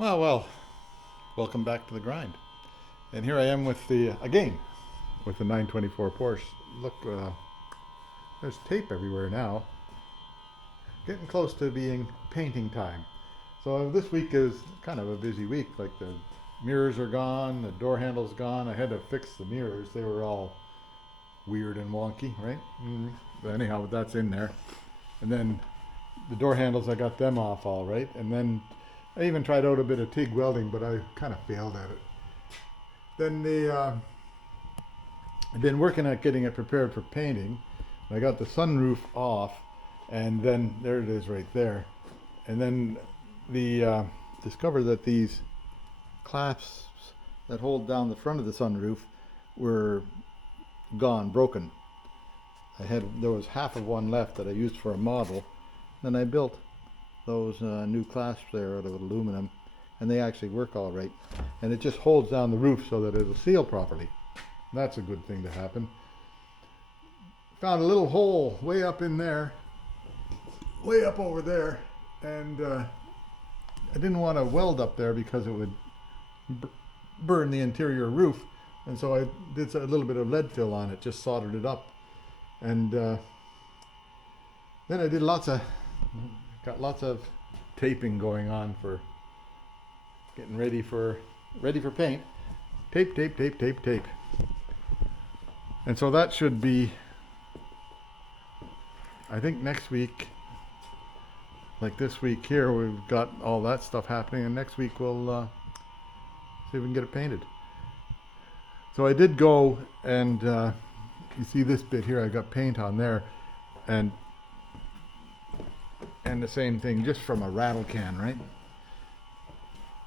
Well, welcome back to the grind. And here I am with again, with the 924 Porsche. Look, there's tape everywhere now. Getting close to being painting time. So this week is kind of a busy week. Like the mirrors are gone, the door handle's gone. I had to fix the mirrors. They were all weird and wonky, right? But anyhow, that's in there. And then the door handles, I got them off all right. And then I even tried out a bit of TIG welding, but I kind of failed at it. Then I've been working at getting it prepared for painting. I got the sunroof off, and then there it is right there. And then the discovered that these clasps that hold down the front of the sunroof were gone, broken. There was half of one left that I used for a model. Then I built those new clasps there out of aluminum, and they actually work all right. And it just holds down the roof so that it'll seal properly. That's a good thing to happen. Found a little hole way up in there, way up over there, and I didn't want to weld up there because it would burn the interior roof, and so I did a little bit of lead fill on it, just soldered it up, and then I did got lots of taping going on for getting ready for paint. Tape, tape, tape, tape, tape. And so that should be, I think next week, like this week here, we've got all that stuff happening, and next week we'll see if we can get it painted. So I did go and you see this bit here, I got paint on there, and the same thing just from a rattle can, right?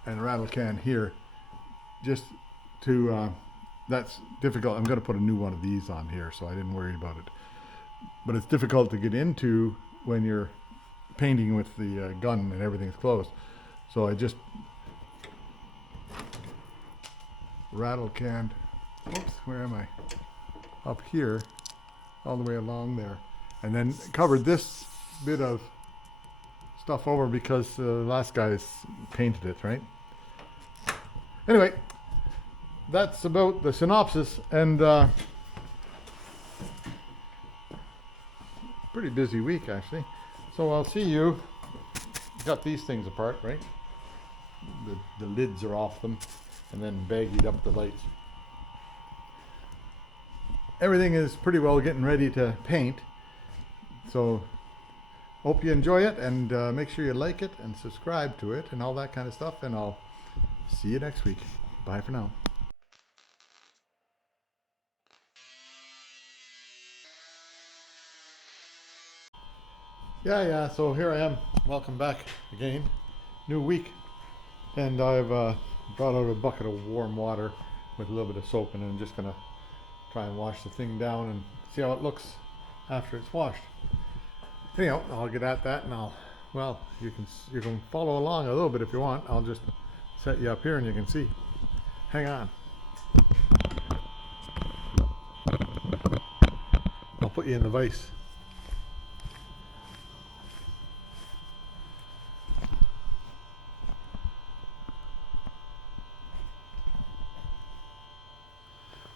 And a rattle can here, just to that's difficult. I'm going to put a new one of these on here, so I didn't worry about it. But it's difficult to get into when you're painting with the gun and everything's closed. So I just rattle canned, oops, where am I? Up here, all the way along there. And then covered this bit of stuff over because the last guy's painted it, right? Anyway, that's about the synopsis, and pretty busy week actually. So I'll see you. Got these things apart, right? The lids are off them, and then baggied up the lights. Everything is pretty well getting ready to paint. So hope you enjoy it, and make sure you like it and subscribe to it and all that kind of stuff, and I'll see you next week. Bye for now. Yeah, so here I am. Welcome back again. New week. And I've brought out a bucket of warm water with a little bit of soap, and I'm just going to try and wash the thing down and see how it looks after it's washed. Anyhow, I'll get at that, and you can follow along a little bit if you want. I'll just set you up here and you can see. Hang on. I'll put you in the vise.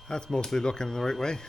That's mostly looking the right way.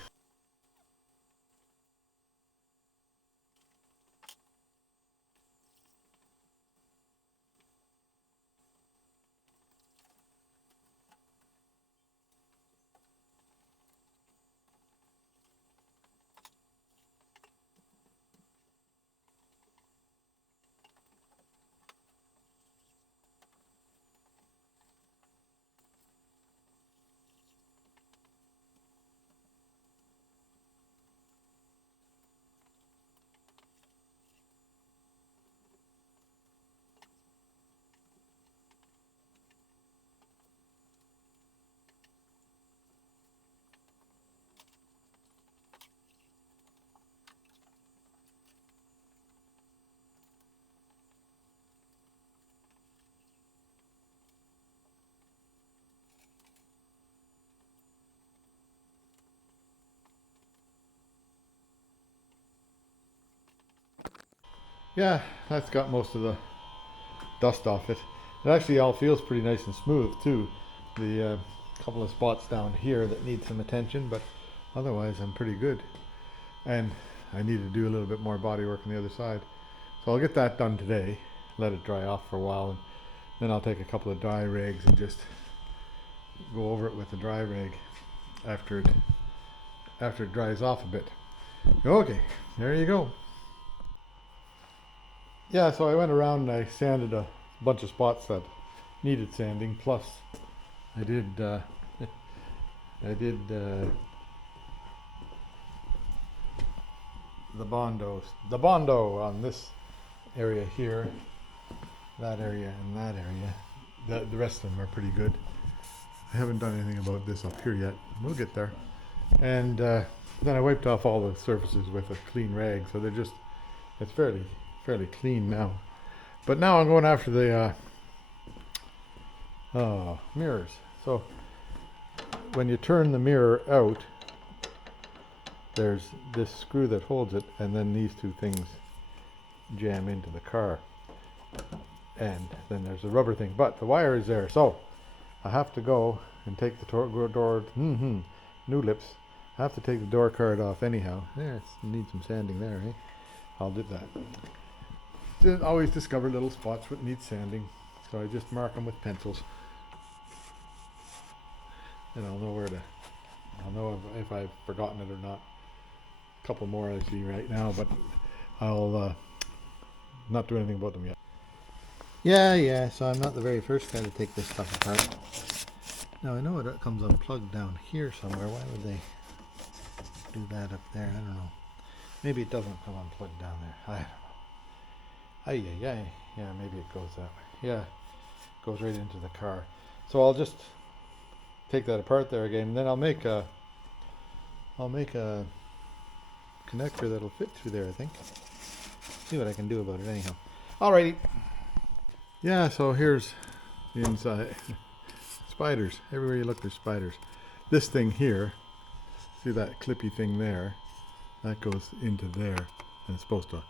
Yeah, that's got most of the dust off it. It actually all feels pretty nice and smooth too. The couple of spots down here that need some attention, but otherwise I'm pretty good. And I need to do a little bit more body work on the other side. So I'll get that done today, let it dry off for a while, and then I'll take a couple of dry rags and just go over it with the dry rag after it dries off a bit. Okay, there you go. Yeah, so I went around and I sanded a bunch of spots that needed sanding. Plus, I did the bondo on this area here, that area, and that area. The rest of them are pretty good. I haven't done anything about this up here yet. We'll get there. And then I wiped off all the surfaces with a clean rag, so it's fairly clean now. But now I'm going after the mirrors. So when you turn the mirror out, there's this screw that holds it, and then these two things jam into the car. And then there's a rubber thing, but the wire is there. So I have to go and take the door, new lips. I have to take the door card off anyhow. There, it needs some sanding there, eh? I'll do that. Just always discover little spots that need sanding, so I just mark them with pencils. And I'll know if I've forgotten it or not. A couple more I see right now, but I'll not do anything about them yet. Yeah, so I'm not the very first guy to take this stuff apart. Now I know it comes unplugged down here somewhere. Why would they do that up there? I don't know. Maybe it doesn't come unplugged down there. I don't know. Yeah, maybe it goes that way. Yeah, it goes right into the car. So I'll just take that apart there again, and then I'll make a connector that'll fit through there, I think. See what I can do about it anyhow. Alrighty. Yeah, so here's the inside. Spiders. Everywhere you look, there's spiders. This thing here, see that clippy thing there? That goes into there, and it's supposed to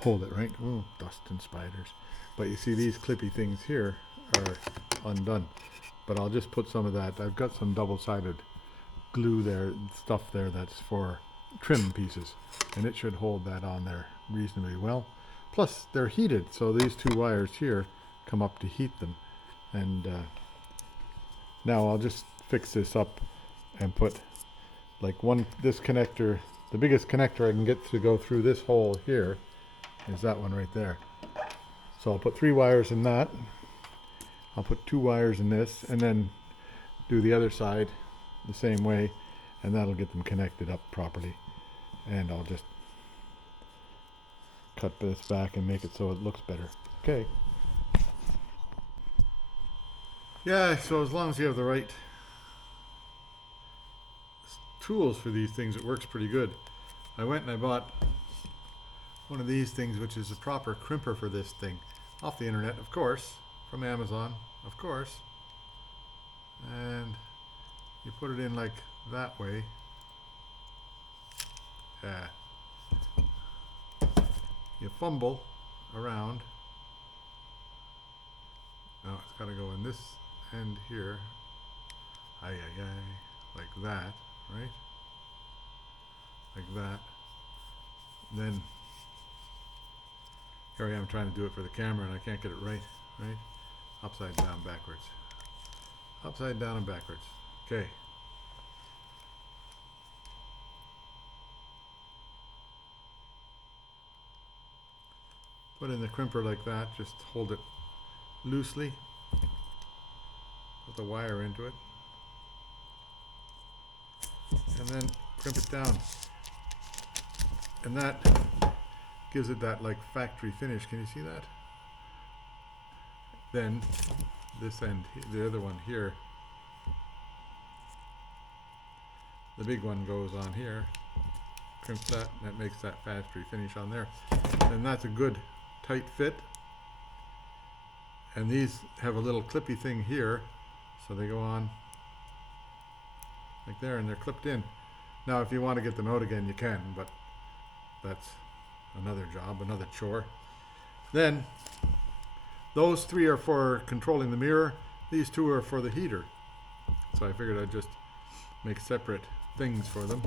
hold it, right? Oh, dust and spiders. But you see these clippy things here are undone. But I'll just put some of that. I've got some double-sided glue there, stuff there that's for trim pieces, and it should hold that on there reasonably well. Plus, they're heated, so these two wires here come up to heat them. And now I'll just fix this up and put like this connector, the biggest connector I can get to go through this hole here is that one right there. So I'll put 3 wires in that. I'll put 2 wires in this, and then do the other side the same way, and that'll get them connected up properly. And I'll just cut this back and make it so it looks better. Okay. Yeah, so as long as you have the right tools for these things, it works pretty good. I went and I bought one of these things, which is a proper crimper for this thing, off the internet, of course, from Amazon, of course. And you put it in like that way. Yeah. You fumble around. Now it's got to go in this end here. Like that, right? Like that. Then here I am trying to do it for the camera and I can't get it right, right? Upside down, backwards. Upside down and backwards. Okay. Put in the crimper like that, just hold it loosely. Put the wire into it. And then crimp it down. And that gives it that like factory finish. Can you see that? Then this end, the other one here, the big one goes on here. Crimp that, and that makes that factory finish on there. And that's a good tight fit. And these have a little clippy thing here, so they go on like there, and they're clipped in. Now if you want to get them out again, you can, but that's another job, another chore. Then those three are for controlling the mirror. These two are for the heater. So I figured I'd just make separate things for them.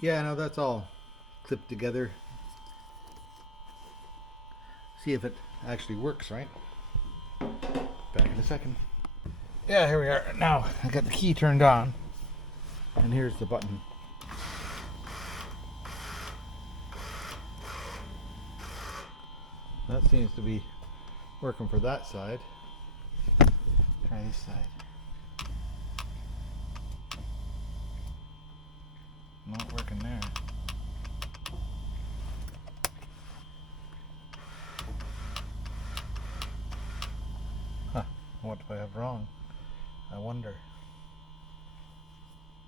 Yeah, no, that's all clipped together. See if it actually works, right? Back in a second. Yeah, here we are. Now I got the key turned on, and here's the button. That seems to be working for that side. Try this side. Not working there. Huh, what do I have wrong? I wonder.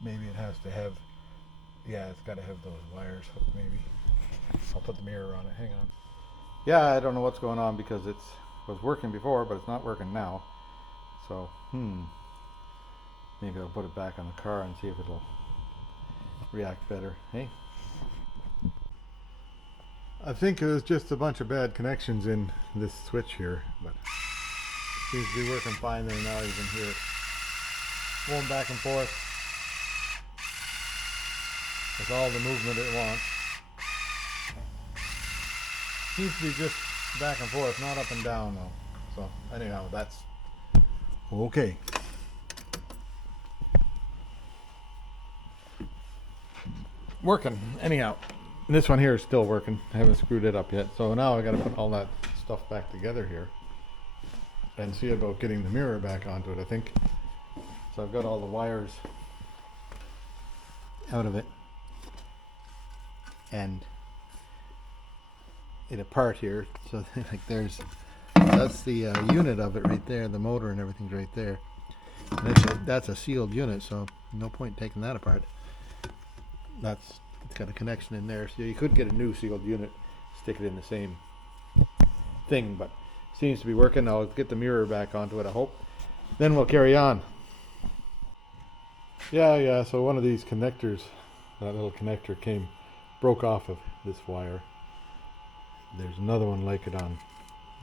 Maybe it has to have, yeah, it's got to have those wires hooked maybe. I'll put the mirror on it, hang on. Yeah, I don't know what's going on because it was working before, but it's not working now. So, maybe I'll put it back on the car and see if it'll react better, hey? I think it was just a bunch of bad connections in this switch here, but it seems to be working fine there now. You can hear it going back and forth with all the movement it wants. Seems to be just back and forth, not up and down though. So anyhow, that's okay. Working anyhow. This one here is still working. I haven't screwed it up yet. So now I got to put all that stuff back together here and see about getting the mirror back onto it, I think. So I've got all the wires out of it and it apart here. So like that's the unit of it right there. The motor and everything's right there. And that's a sealed unit, so no point taking that apart. It's got a connection in there, so you could get a new sealed unit, stick it in the same thing, but it seems to be working. I'll get the mirror back onto it, I hope. Then we'll carry on. Yeah, so one of these connectors, that little connector broke off of this wire. There's another one like it on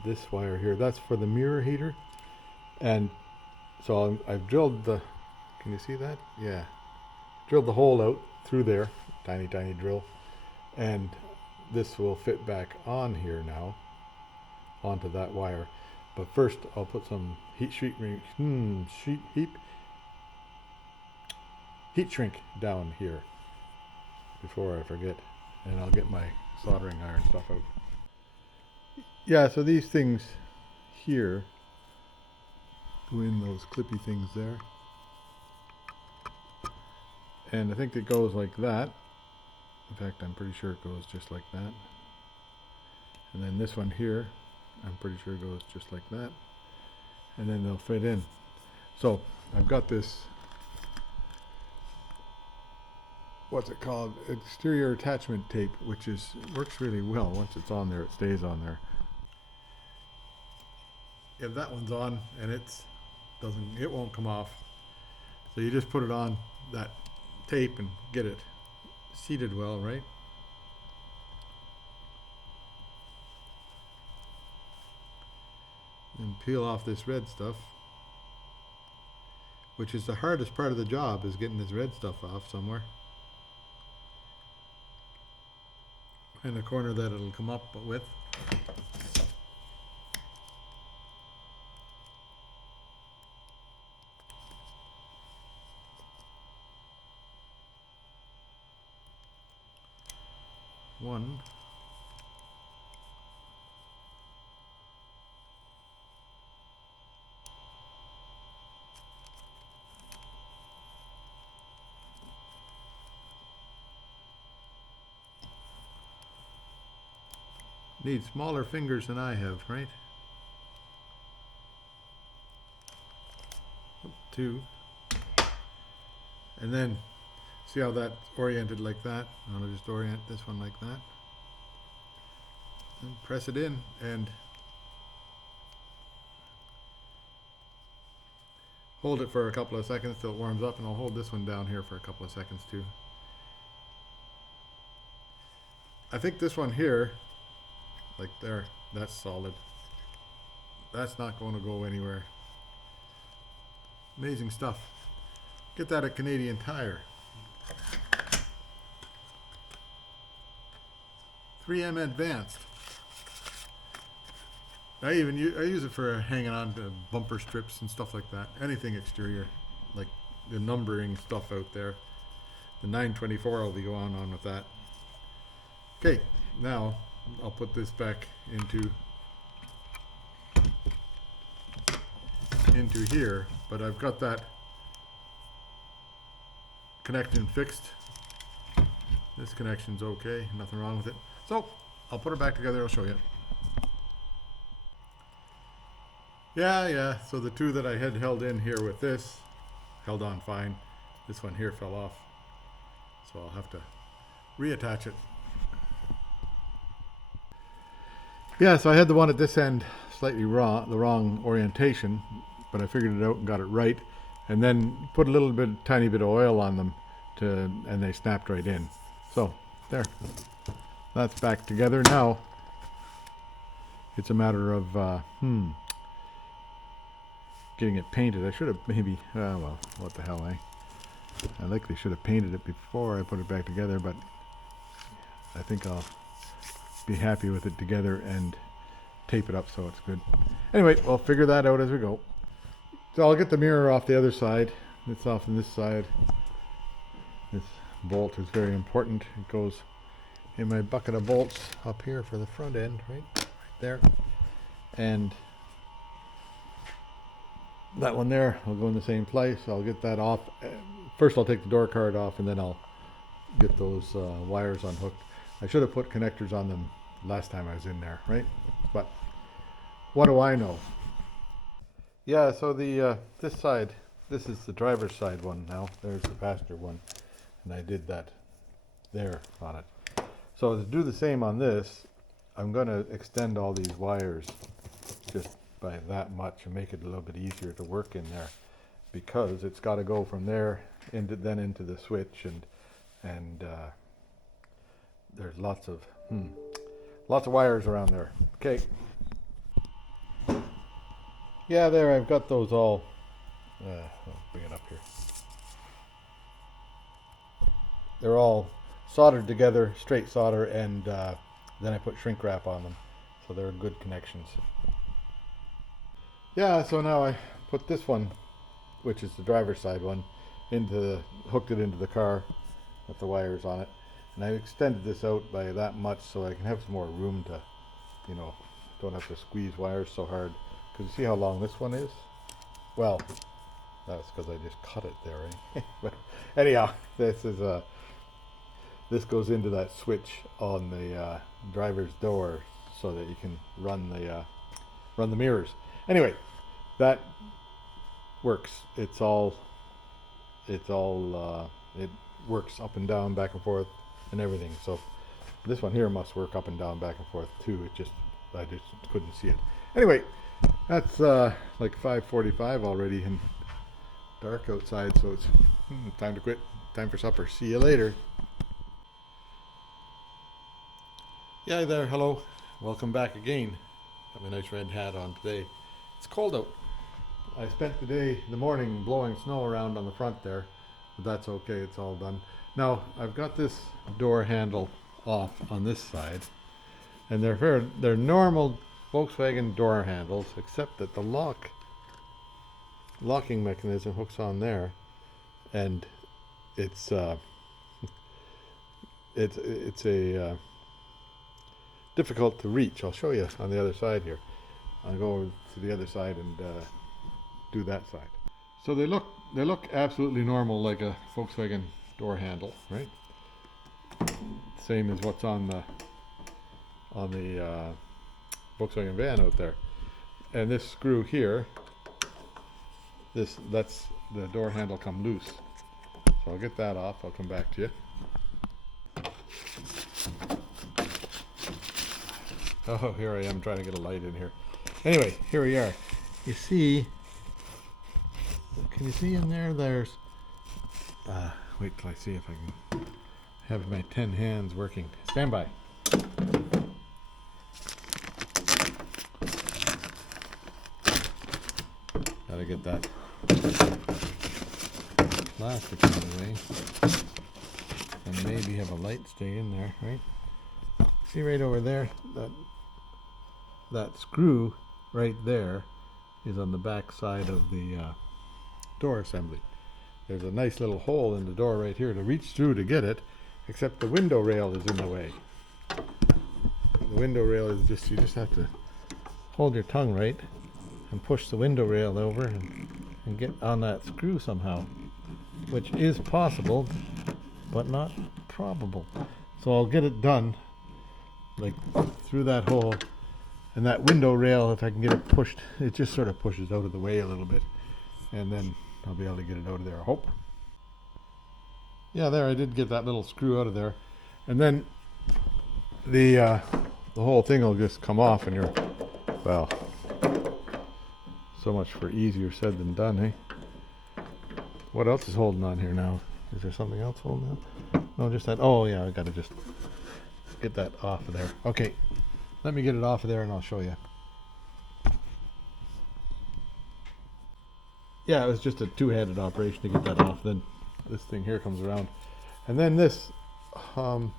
this wire here. That's for the mirror heater. And so I've drilled can you see that? Yeah. Drilled the hole out through there, tiny drill, and this will fit back on here now onto that wire. But first I'll put some heat shrink down here before I forget, and I'll get my soldering iron stuff out. Yeah, so these things here go in those clippy things there. And I think it goes like that. In fact, I'm pretty sure it goes just like that. And then this one here, I'm pretty sure goes just like that. And then they'll fit in. So I've got this, what's it called? Exterior attachment tape, which works really well. Once it's on there, it stays on there. If that one's on and it won't come off. So you just put it on that tape and get it seated well, right? And peel off this red stuff, which is the hardest part of the job, is getting this red stuff off somewhere. And the corner that it'll come up with. One. Need smaller fingers than I have, right? Two. And then See how that's oriented like that? I'm going to just orient this one like that. And press it in and hold it for a couple of seconds till it warms up, and I'll hold this one down here for a couple of seconds too. I think this one here, like there, that's solid. That's not going to go anywhere. Amazing stuff. Get that at Canadian Tire. 3M Advanced. I use it for hanging on to bumper strips and stuff like that. Anything exterior, like the numbering stuff out there. The 924 will be going on with that. Okay, now I'll put this back into here, but I've got that connection fixed. This connection's okay, nothing wrong with it. So I'll put it back together, I'll show you. Yeah, so the two that I had held in here with this held on fine. This one here fell off, so I'll have to reattach it. Yeah, so I had the one at this end slightly wrong, the wrong orientation, but I figured it out and got it right, and then put a little bit, tiny bit of oil on them, and they snapped right in. So there, that's back together now. It's a matter of getting it painted. I should have maybe, well, what the hell, eh? I likely should have painted it before I put it back together, but I think I'll be happy with it together and tape it up so it's good. Anyway, we'll figure that out as we go. So I'll get the mirror off the other side. It's off on this side. This bolt is very important. It goes in my bucket of bolts up here for the front end, right there. And that one there will go in the same place. I'll get that off. First I'll take the door card off, and then I'll get those wires unhooked. I should have put connectors on them last time I was in there, right? But what do I know? Yeah, so the this side, this is the driver's side one now. There's the passenger one, and I did that there on it. So to do the same on this, I'm going to extend all these wires just by that much and make it a little bit easier to work in there, because it's got to go from there into the switch, and there's lots of wires around there. Okay. Yeah, there, I've got those all. I'll bring it up here. They're all soldered together, straight solder, and then I put shrink wrap on them, so they're good connections. Yeah, so now I put this one, which is the driver's side one, hooked it into the car with the wires on it, and I extended this out by that much so I can have some more room to, don't have to squeeze wires so hard. Because you see how long this one is? Well, that's because I just cut it there, right? But anyhow, this goes into that switch on the driver's door so that you can run the mirrors. Anyway, that works. It works up and down, back and forth, and everything. So this one here must work up and down, back and forth too. I just couldn't see it. Anyway, that's like 5:45 already and dark outside, so it's time to quit. Time for supper. See you later. Yeah, there. Hello. Welcome back again. Have a nice red hat on today. It's cold out. I spent the morning blowing snow around on the front there, but that's okay. It's all done. Now I've got this door handle off on this side, and they're normal Volkswagen door handles, except that the locking mechanism hooks on there, and it's difficult to reach. I'll show you on the other side here. I'll go over to the other side and do that side. So they look absolutely normal, like a Volkswagen door handle, right? Same as what's on the Volkswagen van out there. And this screw here, that's the door handle come loose. So I'll get that off. I'll come back to you. Oh, here I am trying to get a light in here. Anyway, here we are. You see, can you see in there? There's, wait till I see if I can have my 10 hands working. Stand by. Gotta get that plastic out of the way. And maybe have a light stay in there, right? See right over there, that screw right there is on the back side of the door assembly. There's a nice little hole in the door right here to reach through to get it, except the window rail is in the way. The window rail is just, you just have to hold your tongue right and push the window rail over and get on that screw somehow, which is possible, but not probable. So I'll get it done, like through that hole, and that window rail, if I can get it pushed, it just sort of pushes out of the way a little bit, and then I'll be able to get it out of there, I hope. Yeah, there, I did get that little screw out of there, and then the whole thing will just come off, and you're, well, so much for easier said than done, eh? What else is holding on here now? Is there something else holding on? No, just that. Oh yeah, I gotta just get that off of there. Okay, let me get it off of there and I'll show you. Yeah, it was just a two-handed operation to get that off. Then this thing here comes around, and then this, like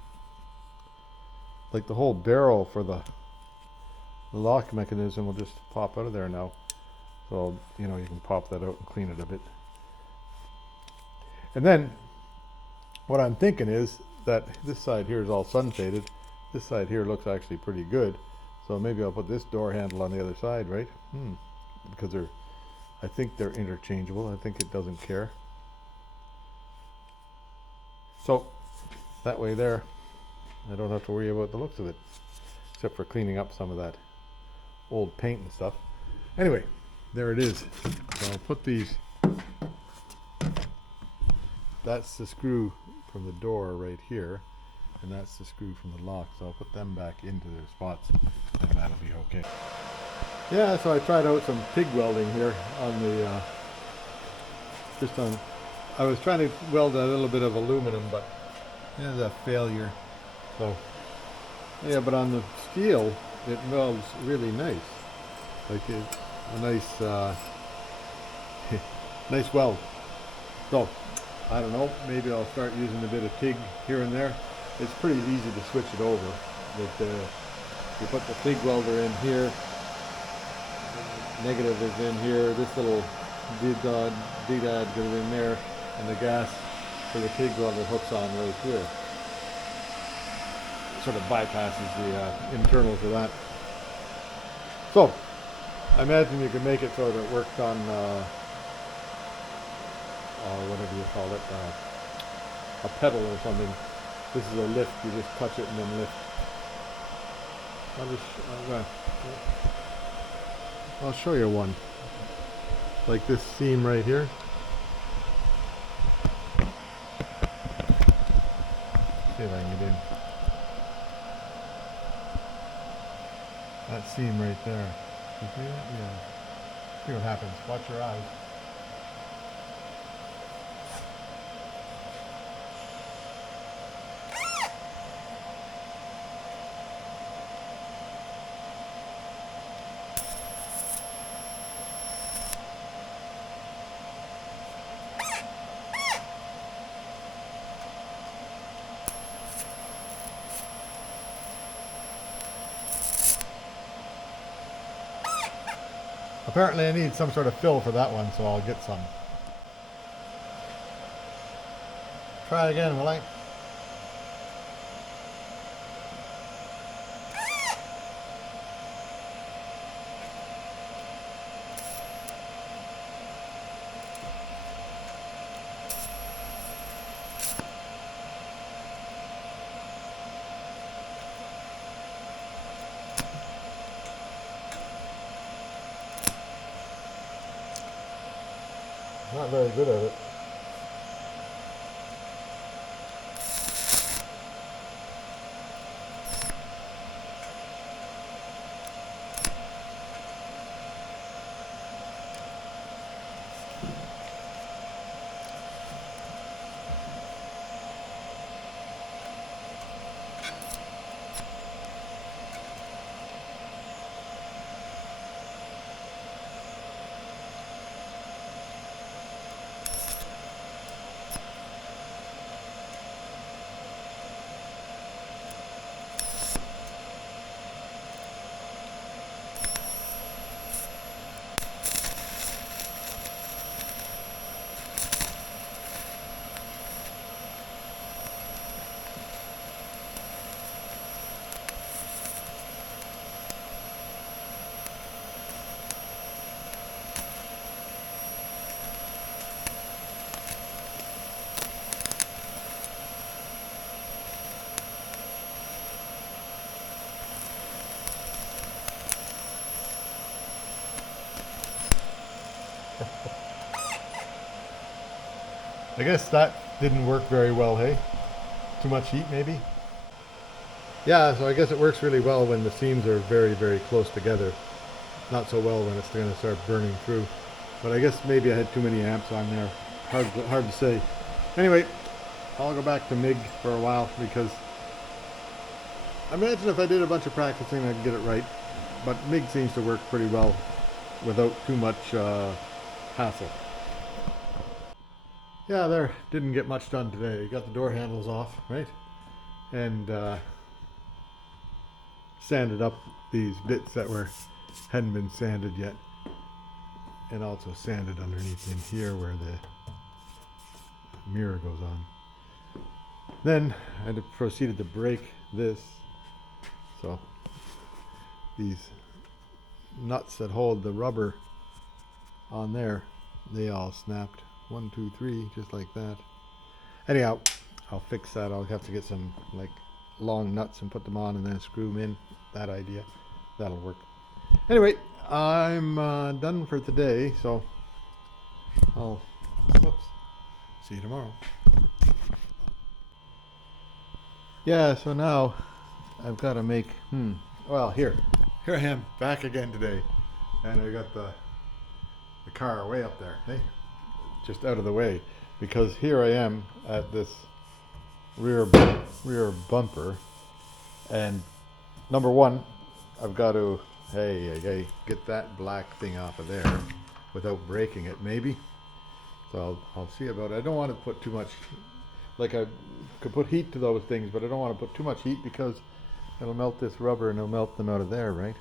the whole barrel for the lock mechanism will just pop out of there now. So, you know, you can pop that out and clean it a bit. And then what I'm thinking is that this side here is all sun shaded. This side here looks actually pretty good. So maybe I'll put this door handle on the other side, right? Because I think they're interchangeable. I think it doesn't care. So that way there, I don't have to worry about the looks of it, except for cleaning up some of that old paint and stuff. Anyway, there it is. So I'll put these, that's the screw from the door right here, and that's the screw from the lock, so I'll put them back into their spots, and that'll be okay. Yeah, so I tried out some TIG welding here on the, I was trying to weld a little bit of aluminum, but it was a failure. So, yeah, but on the steel, it welds really nice. Like a nice, nice weld. So, I don't know, maybe I'll start using a bit of TIG here and there. It's pretty easy to switch it over. But you put the TIG welder in here, negative is in here, this little doodad goes in there, and the gas for the TIG welder hooks on right here. Sort of bypasses the internals of that. So, I imagine you can make it so that it works on whatever you call it, a pedal or something. This is a lift, you just touch it and then lift. I'll show you one. Like this seam right here. See if I can get in. That seam right there. You see that? Yeah. See what happens. Watch your eyes. Apparently I need some sort of fill for that one, so I'll get some. Try again, will I? Not very good at it. I guess that didn't work very well, hey? Too much heat, maybe? Yeah, so I guess it works really well when the seams are very, very close together. Not so well when it's going to start burning through. But I guess maybe I had too many amps on there. Hard to say. Anyway, I'll go back to MIG for a while because I imagine if I did a bunch of practicing, I'd get it right. But MIG seems to work pretty well without too much hassle. Yeah, there. Didn't get much done today. Got the door handles off, right? And sanded up these bits that hadn't been sanded yet. And also sanded underneath in here where the mirror goes on. Then I proceeded to break this. So these nuts that hold the rubber on there, they all snapped. 1, 2, 3, just like that. Anyhow, I'll fix that. I'll have to get some like long nuts and put them on and then screw them in. That idea. That'll work. Anyway, I'm done for today, so I'll see you tomorrow. Yeah, so now I've got to make, well, here I am back again today, and I got the car way up there, hey? Just out of the way, because here I am at this rear bumper, and number one, I've got to, hey, get that black thing off of there without breaking it, maybe. So I'll see about it. I don't want to put too much, like I could put heat to those things, but I don't want to put too much heat because it'll melt this rubber and it'll melt them out of there, right?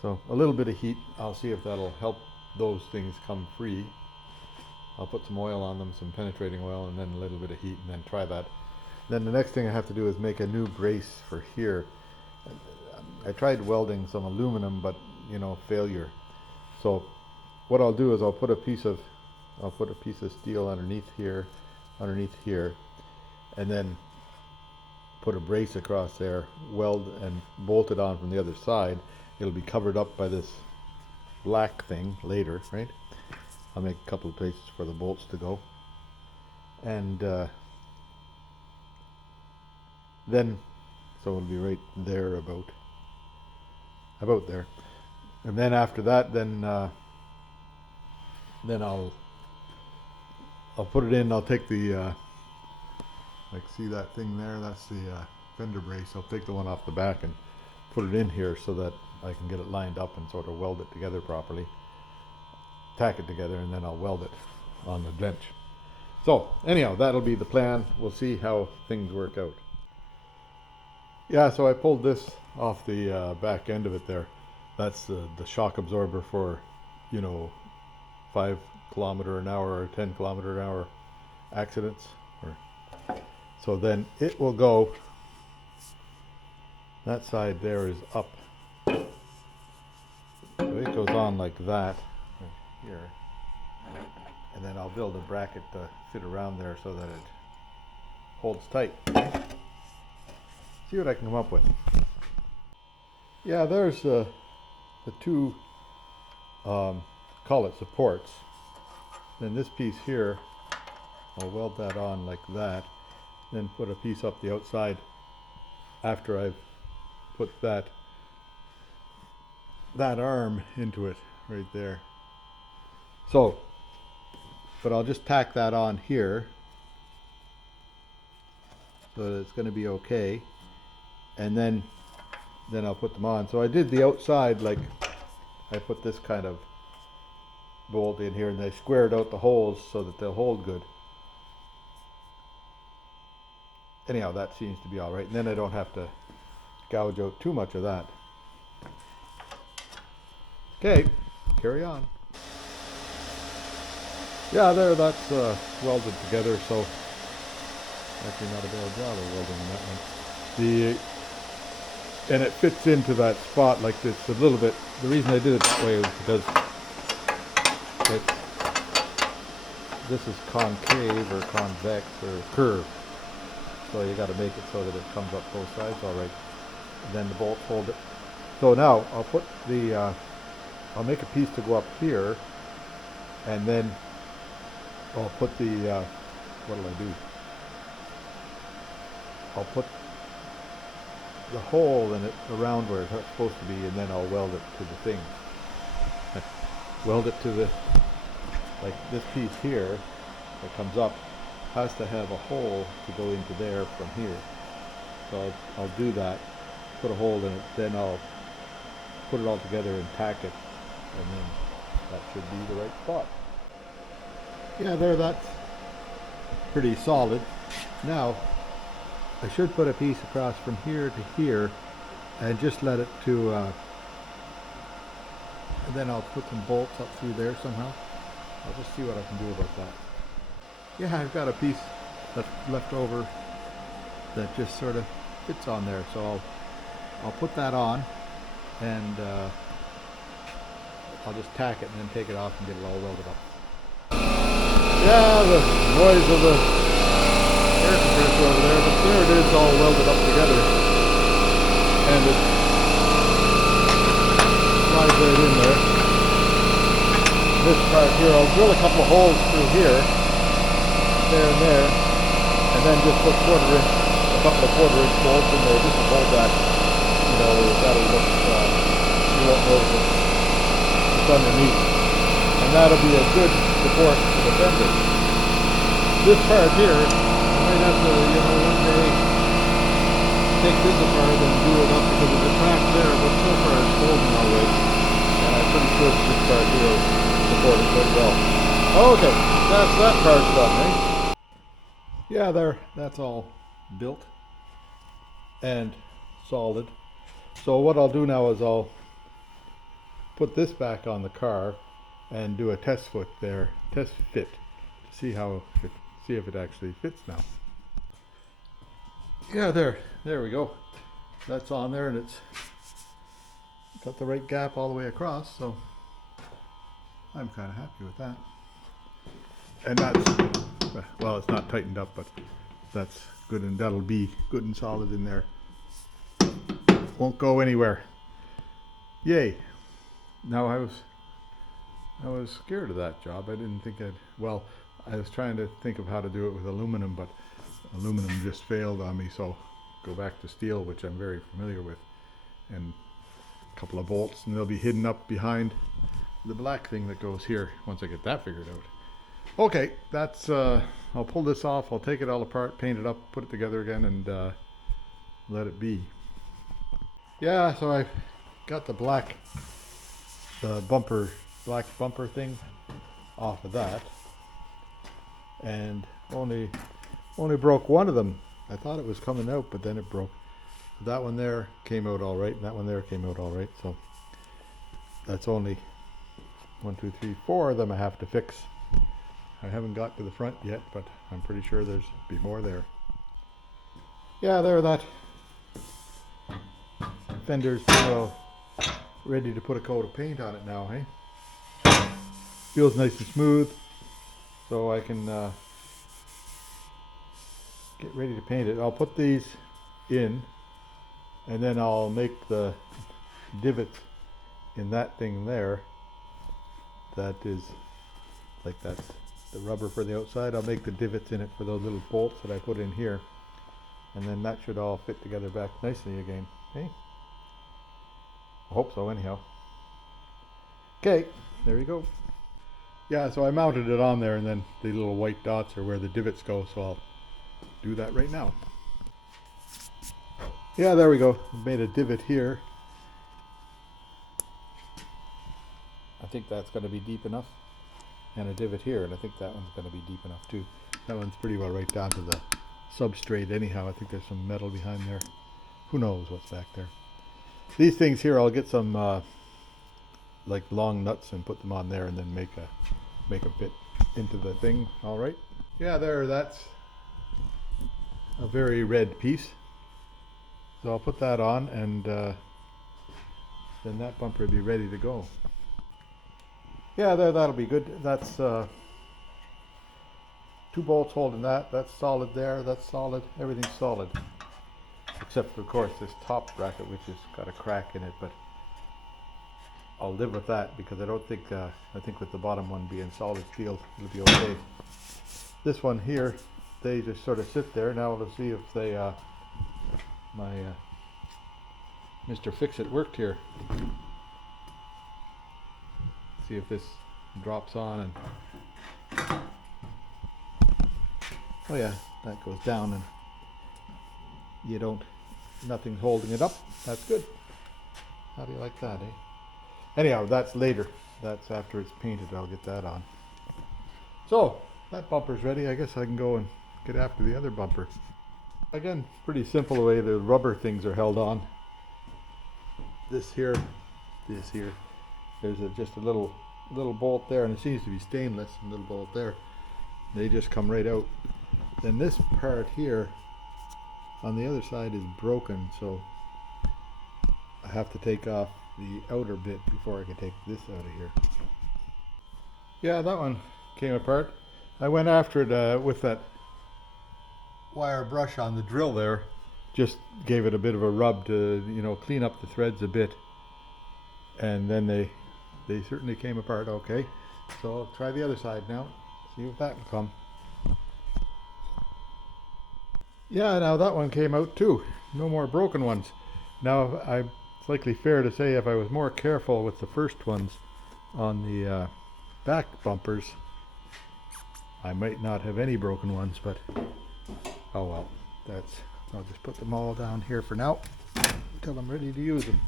So a little bit of heat, I'll see if that'll help those things come free. I'll put some oil on them, some penetrating oil, and then a little bit of heat, and then try that. Then the next thing I have to do is make a new brace for here. I tried welding some aluminum, but failure. So what I'll do is I'll put a piece of steel underneath here, and then put a brace across there, weld and bolt it on from the other side. It'll be covered up by this black thing later, right? I'll make a couple of places for the bolts to go. And then, so it'll be right there about there. And then after that, then I'll put it in. I'll take the, like see that thing there? That's the fender brace. I'll take the one off the back and put it in here so that I can get it lined up and sort of weld it together properly. Tack it together, and then I'll weld it on the bench. So anyhow, that'll be the plan. We'll see how things work out. Yeah, so I pulled this off the back end of it there. That's the shock absorber for 5 kilometer an hour or 10 kilometer an hour accidents. So then it will go, that side there is up, so it goes on like that here, and then I'll build a bracket to fit around there so that it holds tight. See what I can come up with. Yeah, there's the two call it supports. Then this piece here, I'll weld that on like that, then put a piece up the outside after I've put that arm into it right there. So, but I'll just tack that on here so that it's going to be okay, and then I'll put them on. So I did the outside, like I put this kind of bolt in here and I squared out the holes so that they'll hold good. Anyhow, that seems to be all right, and then I don't have to gouge out too much of that. Okay, carry on. Yeah, there, that's welded together, so actually not a bad job of welding on that one. And it fits into that spot like this a little bit. The reason I did it that way is because this is concave or convex or curved. So you got to make it so that it comes up both sides all right. And then the bolts hold it. So now I'll put I'll make a piece to go up here, and then I'll put the what'll I do? I'll put the hole in it around where it's supposed to be, and then I'll weld it to the thing. Weld it to the, like this piece here that comes up has to have a hole to go into there from here. So I'll do that, put a hole in it, then I'll put it all together and tack it, and then that should be the right spot. Yeah, there, that's pretty solid. Now, I should put a piece across from here to here and just let it to, and then I'll put some bolts up through there somehow. I'll just see what I can do about that. Yeah, I've got a piece that's left over that just sort of fits on there, so I'll put that on, and I'll just tack it and then take it off and get it all welded up. Yeah, the noise of the air compressor over there, but there it is, all welded up together, and it slides right in there. This part here, I'll drill a couple of holes through here, there and there, and then just put a couple of quarter-inch bolts in there just to hold that. You know, that'll look, you won't notice it's underneath, and that'll be a good support for the fender. This part here, I might have to, you know, one day take this apart and do it up because there's a crack there, but so far it's holding all right, and I'm pretty sure this part here will support it quite well. Okay, that's that part done, eh? Yeah, there, that's all built and solid. So what I'll do now is I'll put this back on the car and do a test fit to see if it actually fits now. Yeah, there we go. That's on there, and it's got the right gap all the way across, so I'm kind of happy with that. And that's, well, it's not tightened up, but that's good, and that'll be good and solid in there. Won't go anywhere. Yay. Now I was scared of that job. I didn't think well, I was trying to think of how to do it with aluminum, but aluminum just failed on me, so go back to steel, which I'm very familiar with, and a couple of bolts, and they'll be hidden up behind the black thing that goes here once I get that figured out. Okay, that's I'll pull this off, I'll take it all apart, paint it up, put it together again, and let it be. Yeah, so I got the black bumper thing off of that, and only broke one of them. I thought it was coming out, but then it broke. That one there came out all right, and that one there came out all right, so that's only 1, 2, 3, 4 of them I have to fix. I haven't got to the front yet, but I'm pretty sure there's be more there. Yeah, there, that fender's well ready to put a coat of paint on it now, hey? Feels nice and smooth, so I can get ready to paint it. I'll put these in, and then I'll make the divots in that thing there. That is like that, the rubber for the outside. I'll make the divots in it for those little bolts that I put in here, and then that should all fit together back nicely again. Okay? I hope so anyhow. Okay, there you go. Yeah, so I mounted it on there, and then the little white dots are where the divots go, so I'll do that right now. Yeah, there we go. I made a divot here. I think that's going to be deep enough. And a divot here, and I think that one's going to be deep enough too. That one's pretty well right down to the substrate anyhow. I think there's some metal behind there. Who knows what's back there. These things here, I'll get some like long nuts and put them on there, and then make them fit into the thing. All right. Yeah, there, that's a very red piece. So I'll put that on, and then that bumper will be ready to go. Yeah, there, that'll be good. That's 2 bolts holding that. That's solid there. That's solid. Everything's solid. Except for, of course, this top bracket, which has got a crack in it, but I'll live with that because I don't think, I think with the bottom one being solid steel, it'll be okay. This one here they just sort of sit there. Now let's see if they my Mr. Fix-It worked here. See if this drops on, and oh yeah, that goes down and you don't, nothing's holding it up. That's good. How do you like that, eh? Anyhow, that's later. That's after it's painted. I'll get that on. So that bumper's ready. I guess I can go and get after the other bumper. Again, pretty simple the way the rubber things are held on. This here, there's just a little bolt there, and it seems to be stainless, a little bolt there. They just come right out. Then this part here on the other side is broken, so I have to take off the outer bit before I can take this out of here. Yeah, that one came apart. I went after it with that wire brush on the drill there. Just gave it a bit of a rub to, you know, clean up the threads a bit, and then they certainly came apart okay. So I'll try the other side now, see if that will come. Yeah, now that one came out too. No more broken ones. Now it's likely fair to say if I was more careful with the first ones on the back bumpers, I might not have any broken ones, but oh well. I'll just put them all down here for now until I'm ready to use them.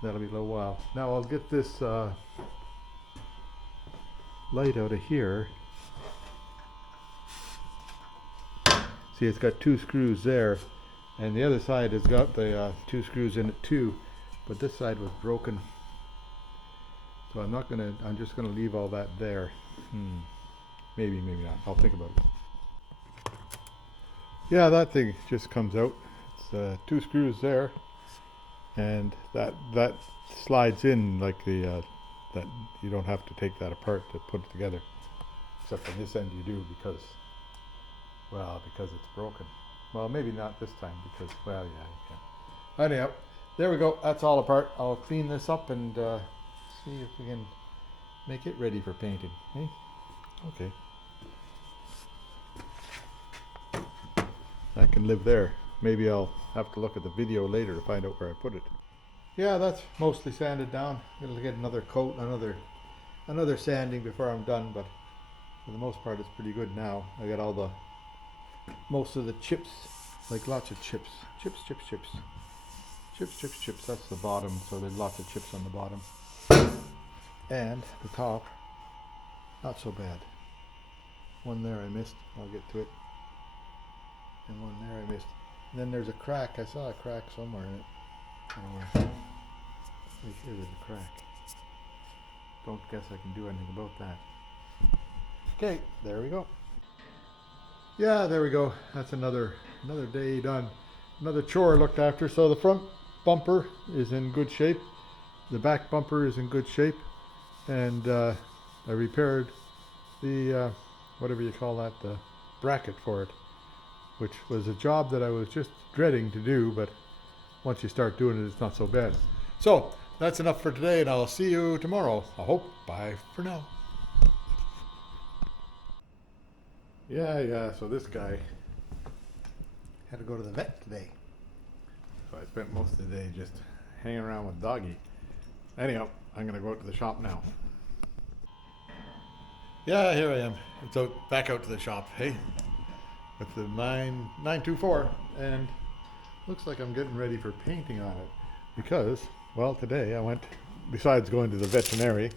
That'll be a little while. Now I'll get this light out of here. See, it's got 2 screws there, and the other side has got the 2 screws in it too, but this side was broken. So I'm just gonna leave all that there. Maybe not. I'll think about it. Yeah, that thing just comes out. It's 2 screws there, and that slides in like the that you don't have to take that apart to put it together. Except on this end you do, because it's broken. Well, maybe not this time, because, well, yeah, you can. Anyhow, there we go. That's all apart. I'll clean this up and see if we can make it ready for painting. Eh? Okay. I can live there. Maybe I'll have to look at the video later to find out where I put it. Yeah, that's mostly sanded down. It'll get another coat, another sanding before I'm done, but for the most part it's pretty good now. I got most of the chips, like lots of chips. Chips. That's the bottom, so there's lots of chips on the bottom. And the top, not so bad. One there I missed. I'll get to it. And one there I missed. And then there's a crack. I saw a crack somewhere in it. I don't know where. Right here there's a crack. Don't guess I can do anything about that. Okay, there we go. Yeah, there we go. That's another day done. Another chore looked after. So the front bumper is in good shape. The back bumper is in good shape. And I repaired the, whatever you call that, the bracket for it, which was a job that I was just dreading to do, but once you start doing it, it's not so bad. So that's enough for today, and I'll see you tomorrow, I hope. Bye for now. Yeah, so this guy had to go to the vet today. So I spent most of the day just hanging around with Doggy. Anyhow, I'm gonna go out to the shop now. Yeah, here I am. It's back out to the shop, hey? With the 924, and looks like I'm getting ready for painting on it. Because, well, today I went, besides going to the veterinary,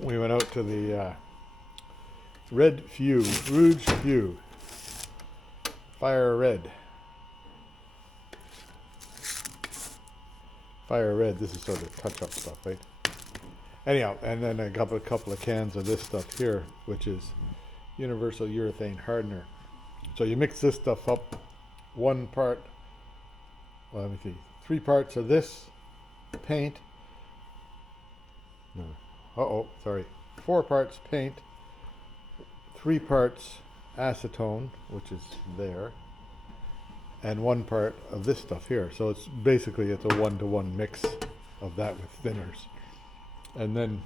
we went out to the Rouge View, Fire Red. This is sort of touch-up stuff, right? Anyhow, and then a couple of cans of this stuff here, which is universal urethane hardener. So you mix this stuff up, 1 part, well, let me see, 3 parts of this paint, 4 parts paint, 3 parts acetone, which is there, and 1 part of this stuff here. So it's basically, it's a 1-to-1 mix of that with thinners. And then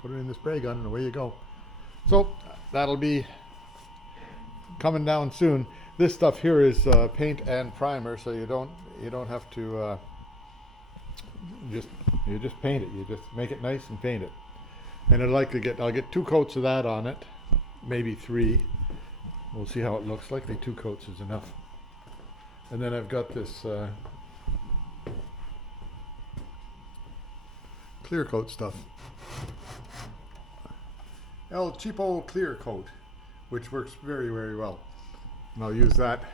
put it in the spray gun and away you go. So that'll be coming down soon. This stuff here is paint and primer, so you don't have to you just paint it. You just make it nice and paint it. And I'll get 2 coats of that on it, maybe 3. We'll see how it looks. Likely 2 coats is enough. And then I've got this clear coat stuff. El Cheapo clear coat, which works very, very well. And I'll use that,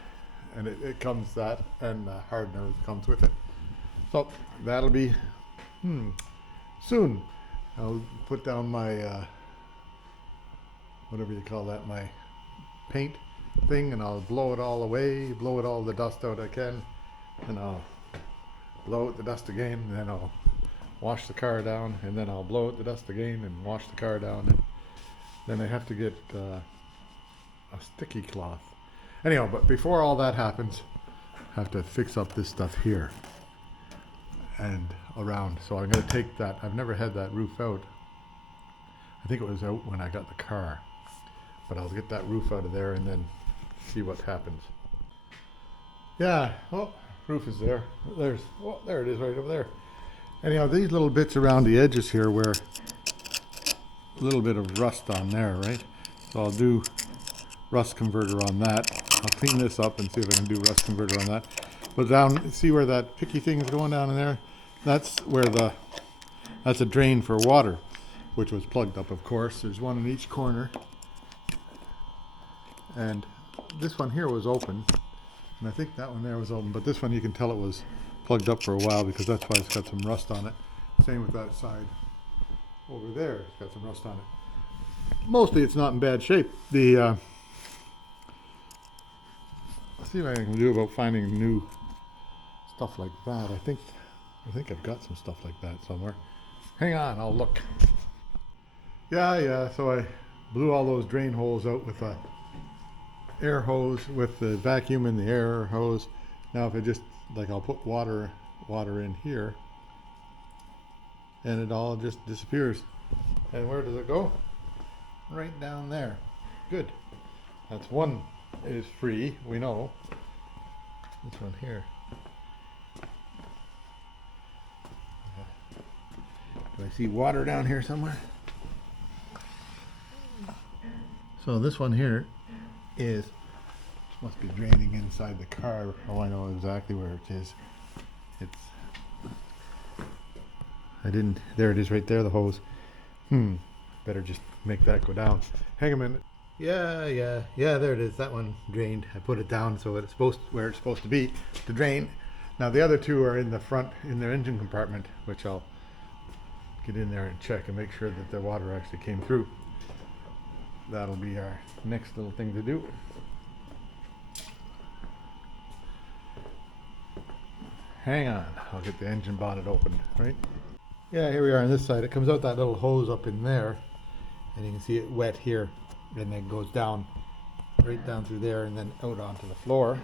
and it comes that, and hardener comes with it. So that'll be soon. I'll put down my whatever you call that, my paint thing, and I'll blow it all away, blow it all the dust out I can, and I'll blow out the dust again, and then I'll wash the car down, and then I'll blow out the dust again and wash the car down, and then I have to get a sticky cloth. Anyhow, but before all that happens, I have to fix up this stuff here and around. So I'm going to take that. I've never had that roof out. I think it was out when I got the car, but I'll get that roof out of there and then see what happens. Yeah, oh, roof is there. There it is right over there. Anyhow, these little bits around the edges here where a little bit of rust on there, right? So I'll do rust converter on that. I'll clean this up and see if I can do rust converter on that. But down, see where that picky thing is going down in there? That's where that's a drain for water, which was plugged up, of course. There's one in each corner. And this one here was open. And I think that one there was open, but this one you can tell it was plugged up for a while because that's why it's got some rust on it. Same with that side over there, it's got some rust on it. Mostly it's not in bad shape. Let's see what I can do about finding new stuff like that. I think I've got some stuff like that somewhere. Hang on, I'll look. Yeah, so I blew all those drain holes out with a air hose, with the vacuum in the air hose. Now if I just, I'll put water in here, and it all just disappears. And where does it go? Right down there. Good. That's one is free, we know. This one here. Do I see water down here somewhere? So this one here must be draining inside the car. Oh, I know exactly where it is. There it is right there, the hose. Better just make that go down. Hang a minute. Yeah, there it is. That one drained. I put it down so it's where it's supposed to be, to drain. Now the other two are in the front, in their engine compartment, which I'll get in there and check and make sure that the water actually came through. That'll be our next little thing to do. Hang on, I'll get the engine bonnet opened, right? Yeah, here we are on this side. It comes out that little hose up in there, and you can see it wet here, and then it goes down, right down through there, and then out onto the floor.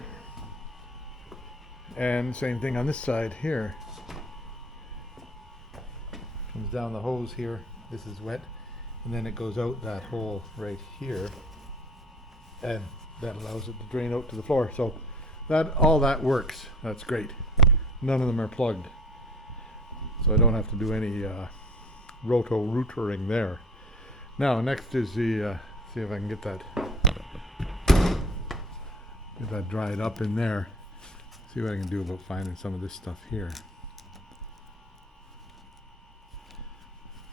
And same thing on this side here. Comes down the hose here, this is wet, and then it goes out that hole right here, and that allows it to drain out to the floor. So all that works. That's great. None of them are plugged, so I don't have to do any roto-rootering there. Now next is the see if I can get that dried up in there. See what I can do about finding some of this stuff here.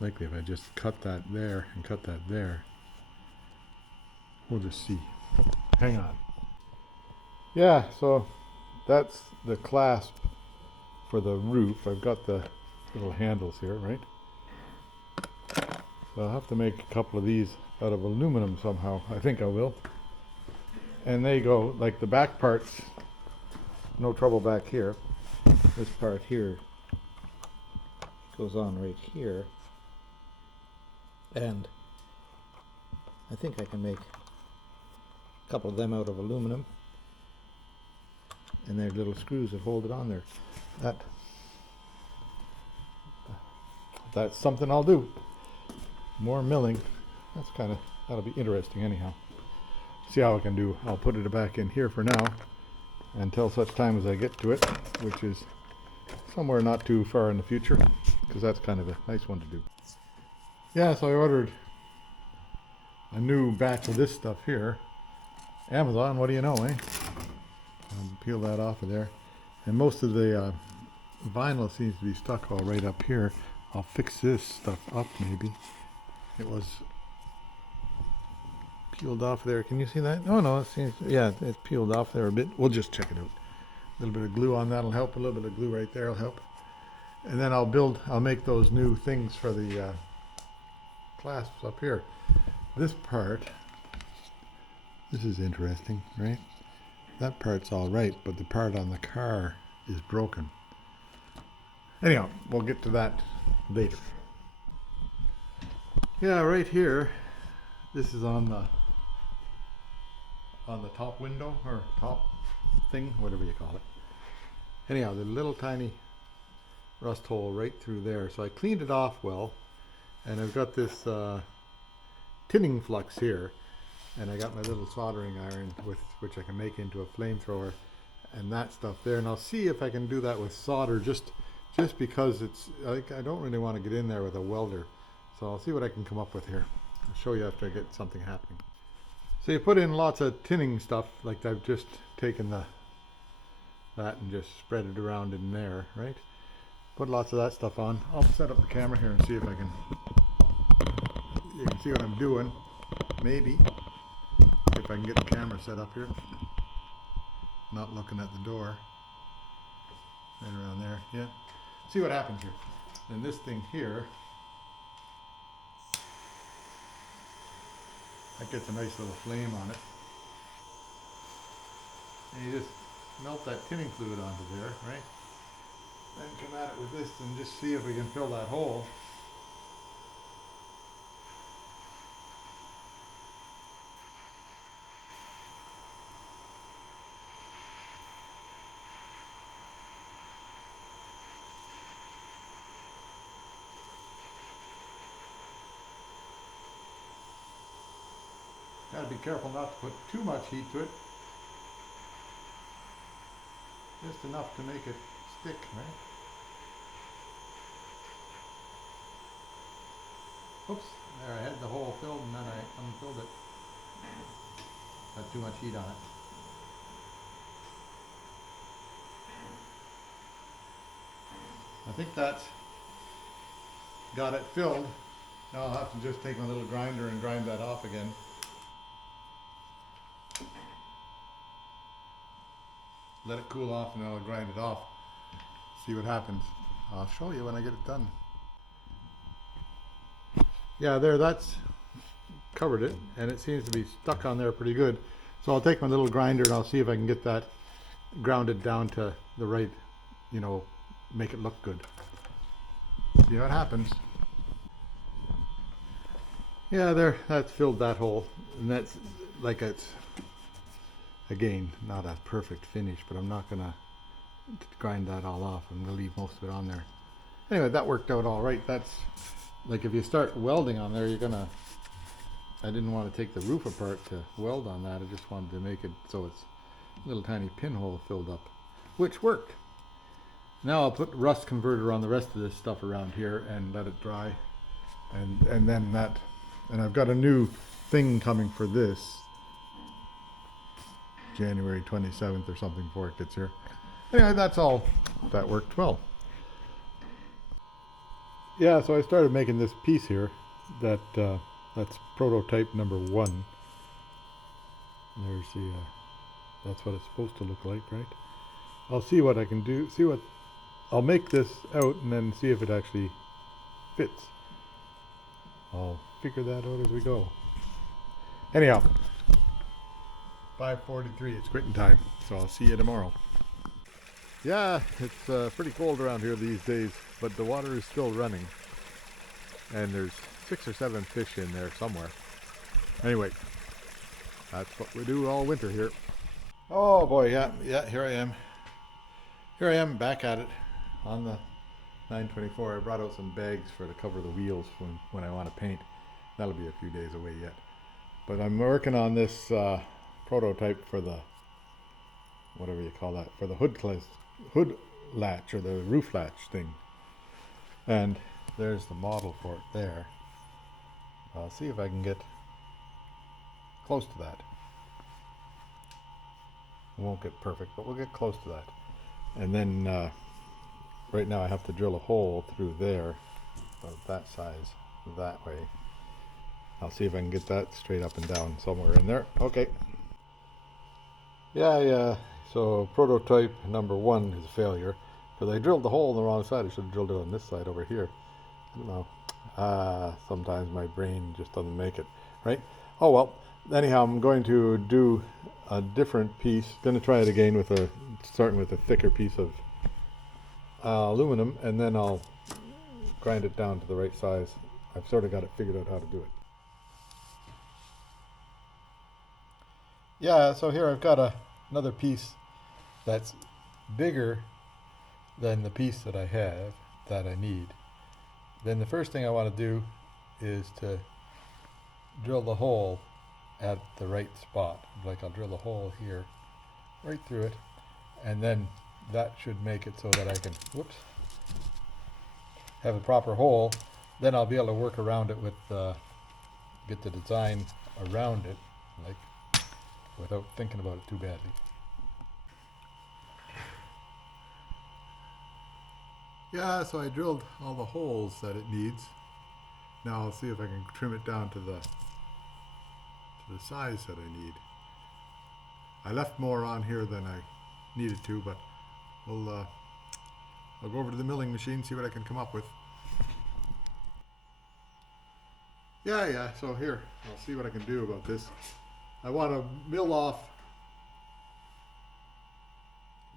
Likely if I just cut that there and cut that there, we'll just see. Hang on. Yeah, so that's the clasp for the roof. I've got the little handles here, right? So I'll have to make a couple of these out of aluminum somehow. I think I will. And they go, like the back parts, no trouble back here. This part here goes on right here. And I think I can make a couple of them out of aluminum. And they're little screws that hold it on there. That's something I'll do. More milling. That'll be interesting anyhow. see how I can do. I'll put it back in here for now until such time as I get to it, which is somewhere not too far in the future, because that's kind of a nice one to do. Yeah, so I ordered a new batch of this stuff here. Amazon, what do you know, eh? I'll peel that off of there. And most of the vinyl seems to be stuck all right up here. I'll fix this stuff up maybe. It was peeled off there. Can you see that? Oh no, it seems, yeah, it's peeled off there a bit. We'll just check it out. A little bit of glue on that'll help. A little bit of glue right there will help. And then I'll make those new things for the clasps up here. This part, this is interesting, right? That part's all right, but the part on the car is broken. Anyhow, we'll get to that later. Yeah, right here, this is on the top window, or top thing, whatever you call it. Anyhow, the little tiny rust hole right through there. So I cleaned it off well, and I've got this tinning flux here, and I got my little soldering iron with which I can make into a flamethrower and that stuff there. And I'll see if I can do that with solder, just because it's like I don't really want to get in there with a welder. So I'll see what I can come up with here. I'll show you after I get something happening. So you put in lots of tinning stuff, like I've just taken that and just spread it around in there, right? Put lots of that stuff on. I'll set up the camera here and see if I can, you can see what I'm doing, maybe, if I can get the camera set up here. Not looking at the door. Right around there, yeah. See what happens here. And this thing here, that gets a nice little flame on it. And you just melt that tinning fluid onto there, right? Then come at it with this and just see if we can fill that hole. Gotta be careful not to put too much heat to it. Just enough to make it stick, right? Oops, there I had the hole filled and then I unfilled it. Got too much heat on it. I think that's got it filled. Now I'll have to just take my little grinder and grind that off again. Let it cool off and then I'll grind it off. See what happens. I'll show you when I get it done. Yeah, there, that's covered it, and it seems to be stuck on there pretty good. So I'll take my little grinder and I'll see if I can get that grounded down to the right, you know, make it look good. See what happens. Yeah, there, that's filled that hole, and that's like it's, again, not a perfect finish, but I'm not gonna grind that all off. I'm gonna leave most of it on there. Anyway, that worked out all right. That's like if you start welding on there, you're gonna, I didn't want to take the roof apart to weld on that. I just wanted to make it so it's a little tiny pinhole filled up, which worked. Now I'll put rust converter on the rest of this stuff around here and let it dry, and then that, and I've got a new thing coming for this January 27th or something before it gets here. Anyway, that's all. That worked well. Yeah, so I started making this piece here that that's prototype number 1. There's the that's what it's supposed to look like, right? I'll see what I can do, see what I'll make this out and then see if it actually fits. I'll figure that out as we go. Anyhow, 5:43, it's quitting time, so I'll see you tomorrow. Yeah, it's pretty cold around here these days, but the water is still running. And there's 6 or 7 fish in there somewhere. Anyway, that's what we do all winter here. Oh boy, yeah, here I am. Here I am back at it on the 924. I brought out some bags to cover the wheels when I want to paint. That'll be a few days away yet. But I'm working on this prototype for the, whatever you call that, for the hood latch or the roof latch thing. And there's the model for it there. I'll see if I can get close to that. It won't get perfect, but we'll get close to that. And then right now I have to drill a hole through there, about that size, that way. I'll see if I can get that straight up and down somewhere in there. Okay. Yeah. So prototype number 1 is a failure because I drilled the hole on the wrong side. I should have drilled it on this side over here. I don't know. Sometimes my brain just doesn't make it, right? Oh well. Anyhow, I'm going to do a different piece. Going to try it again with starting with a thicker piece of aluminum, and then I'll grind it down to the right size. I've sort of got it figured out how to do it. Yeah, so here I've got another piece that's bigger than the piece that I have that I need. Then the first thing I want to do is to drill the hole at the right spot. Like I'll drill a hole here, right through it, and then that should make it so that I can, have a proper hole. Then I'll be able to work around it with, get the design around it, like, without thinking about it too badly. Yeah, so I drilled all the holes that it needs. Now I'll see if I can trim it down to the size that I need. I left more on here than I needed to, but I'll go over to the milling machine, see what I can come up with. Yeah, so here, I'll see what I can do about this. I want to mill off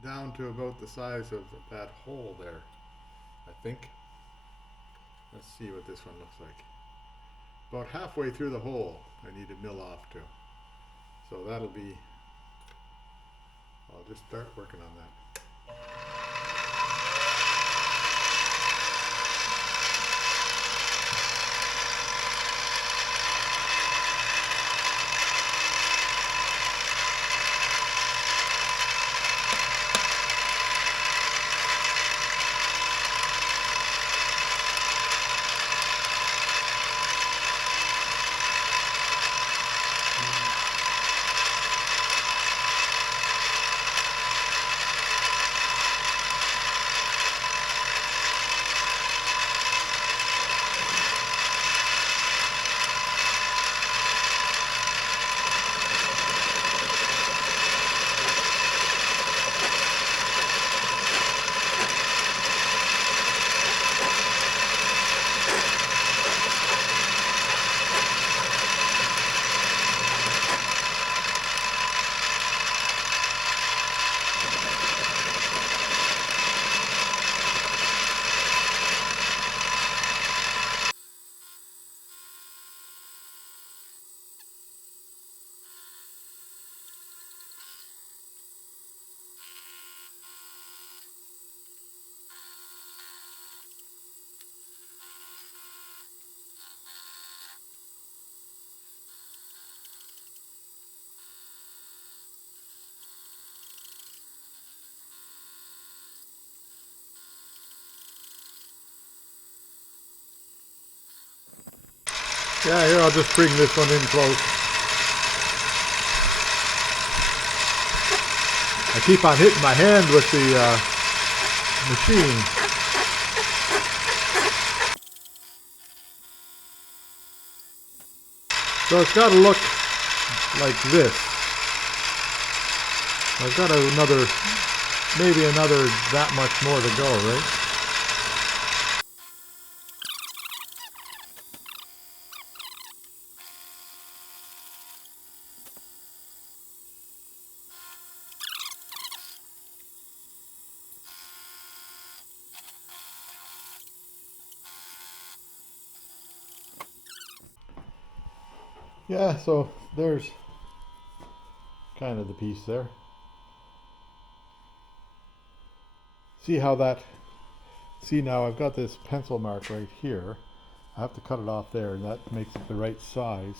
down to about the size of that hole there, I think. Let's see what this one looks like. About halfway through the hole I need to mill off to. So that'll be, I'll just start working on that. Yeah, here I'll just bring this one in close. I keep on hitting my hand with the machine. So it's got to look like this. I've got maybe another that much more to go, right? Yeah, so there's kind of the piece there. See now I've got this pencil mark right here. I have to cut it off there, and that makes it the right size.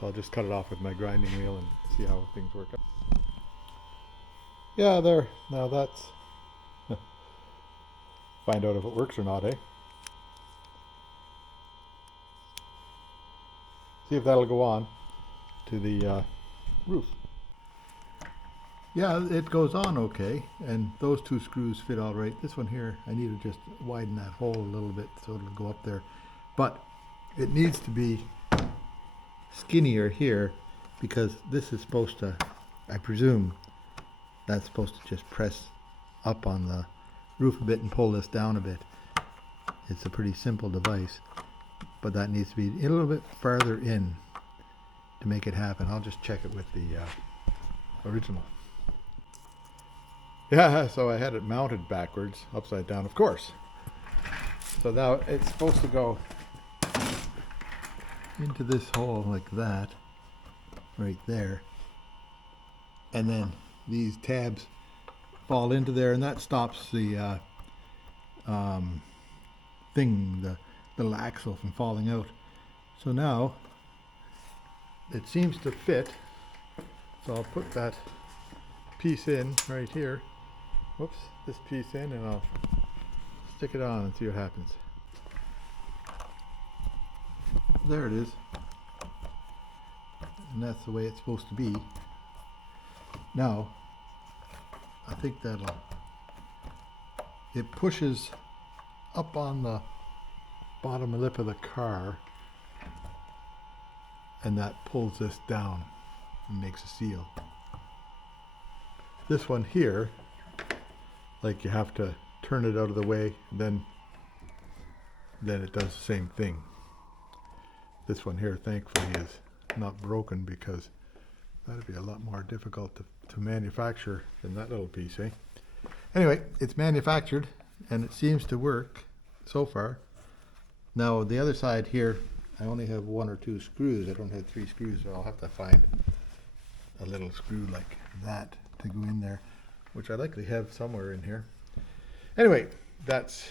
So I'll just cut it off with my grinding wheel and see how things work out. Yeah, there. Now that's... find out if it works or not, eh? See if that'll go on to the roof. Yeah, it goes on okay, and those two screws fit all right. This one here, I need to just widen that hole a little bit so it'll go up there. But it needs to be skinnier here because this is supposed to, I presume, that's supposed to just press up on the roof a bit and pull this down a bit. It's a pretty simple device, but that needs to be a little bit farther in to make it happen. I'll just check it with the original. Yeah, so I had it mounted backwards, upside down, of course. So now it's supposed to go into this hole like that, right there. And then these tabs fall into there, and that stops the the little axle from falling out. So now it seems to fit. So I'll put that piece in right here. Whoops, this piece in, and I'll stick it on and see what happens. There it is. And that's the way it's supposed to be. Now, I think it pushes up on the bottom lip of the car, and that pulls this down and makes a seal. This one here, like you have to turn it out of the way, then it does the same thing. This one here, thankfully, is not broken because that'd be a lot more difficult to manufacture than that little piece, eh? Anyway, it's manufactured and it seems to work so far. Now the other side here, I only have 1 or 2 screws. I don't have 3 screws, so I'll have to find a little screw like that to go in there, which I likely have somewhere in here. Anyway, that's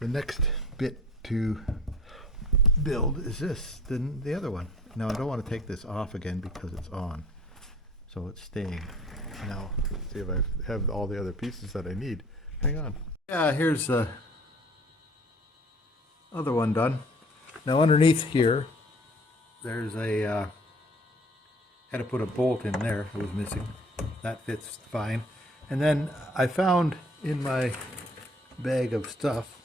the next bit to build is this, then the other one. Now I don't want to take this off again because it's on, so it's staying. Now see if I have all the other pieces that I need. Hang on. Yeah, here's the other one done. Now underneath here, there's a had to put a bolt in there. It was missing. That fits fine. And then I found in my bag of stuff,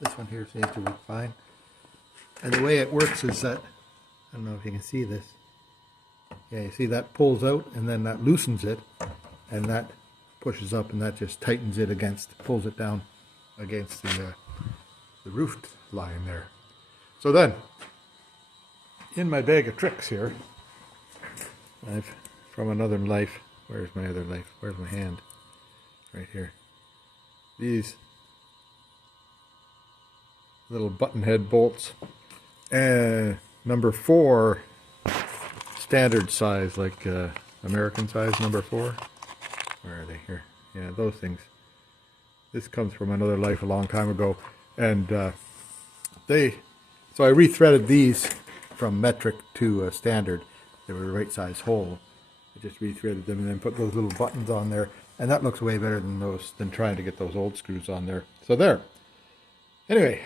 this one here seems to work fine. And the way it works is that, I don't know if you can see this. Yeah, you see that pulls out and then that loosens it, and that pushes up and that just tightens it against, pulls it down against the roof line there. So then, in my bag of tricks here, I've, from another life, where's my other life? Where's my hand? Right here. These little button head bolts. And number 4 standard size, like American size number 4. Where are they? Here. Yeah, those things. This comes from another life a long time ago. And so I rethreaded these from metric to standard. They were the right size hole. I just rethreaded them and then put those little buttons on there. And that looks way better than trying to get those old screws on there. So there. Anyway,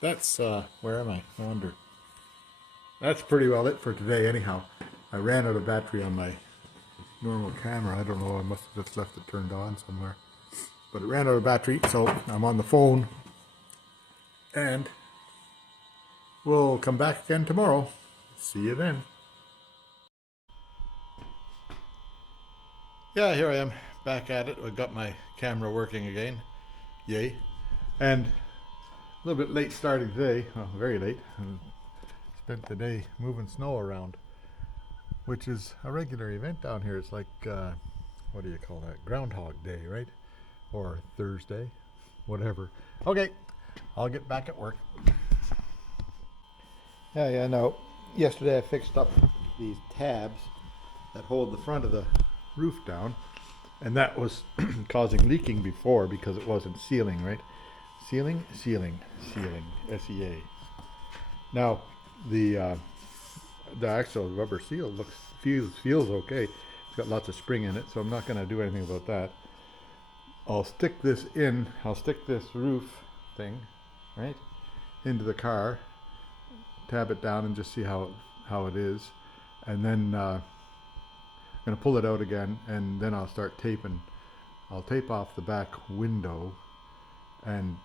that's, where am I? I wonder. That's pretty well it for today anyhow. I ran out of battery on my normal camera. I don't know, I must have just left it turned on somewhere. But it ran out of battery, so I'm on the phone. And we'll come back again tomorrow. See you then. Yeah, here I am, back at it. I've got my camera working again. Yay. And a little bit late starting today. Well, very late. I spent the day moving snow around, which is a regular event down here. It's like, what do you call that? Groundhog Day, right? Or Thursday, whatever. Okay, I'll get back at work. Yeah, no. Yesterday I fixed up these tabs that hold the front of the roof down, and that was causing leaking before because it wasn't sealing, right? Sealing, S-E-A. Now, the the actual rubber seal feels okay. It's got lots of spring in it, so I'm not going to do anything about that. I'll stick this roof thing, right, into the car, tab it down and just see how it is, and then I'm going to pull it out again, and then I'll start taping. I'll tape off the back window, and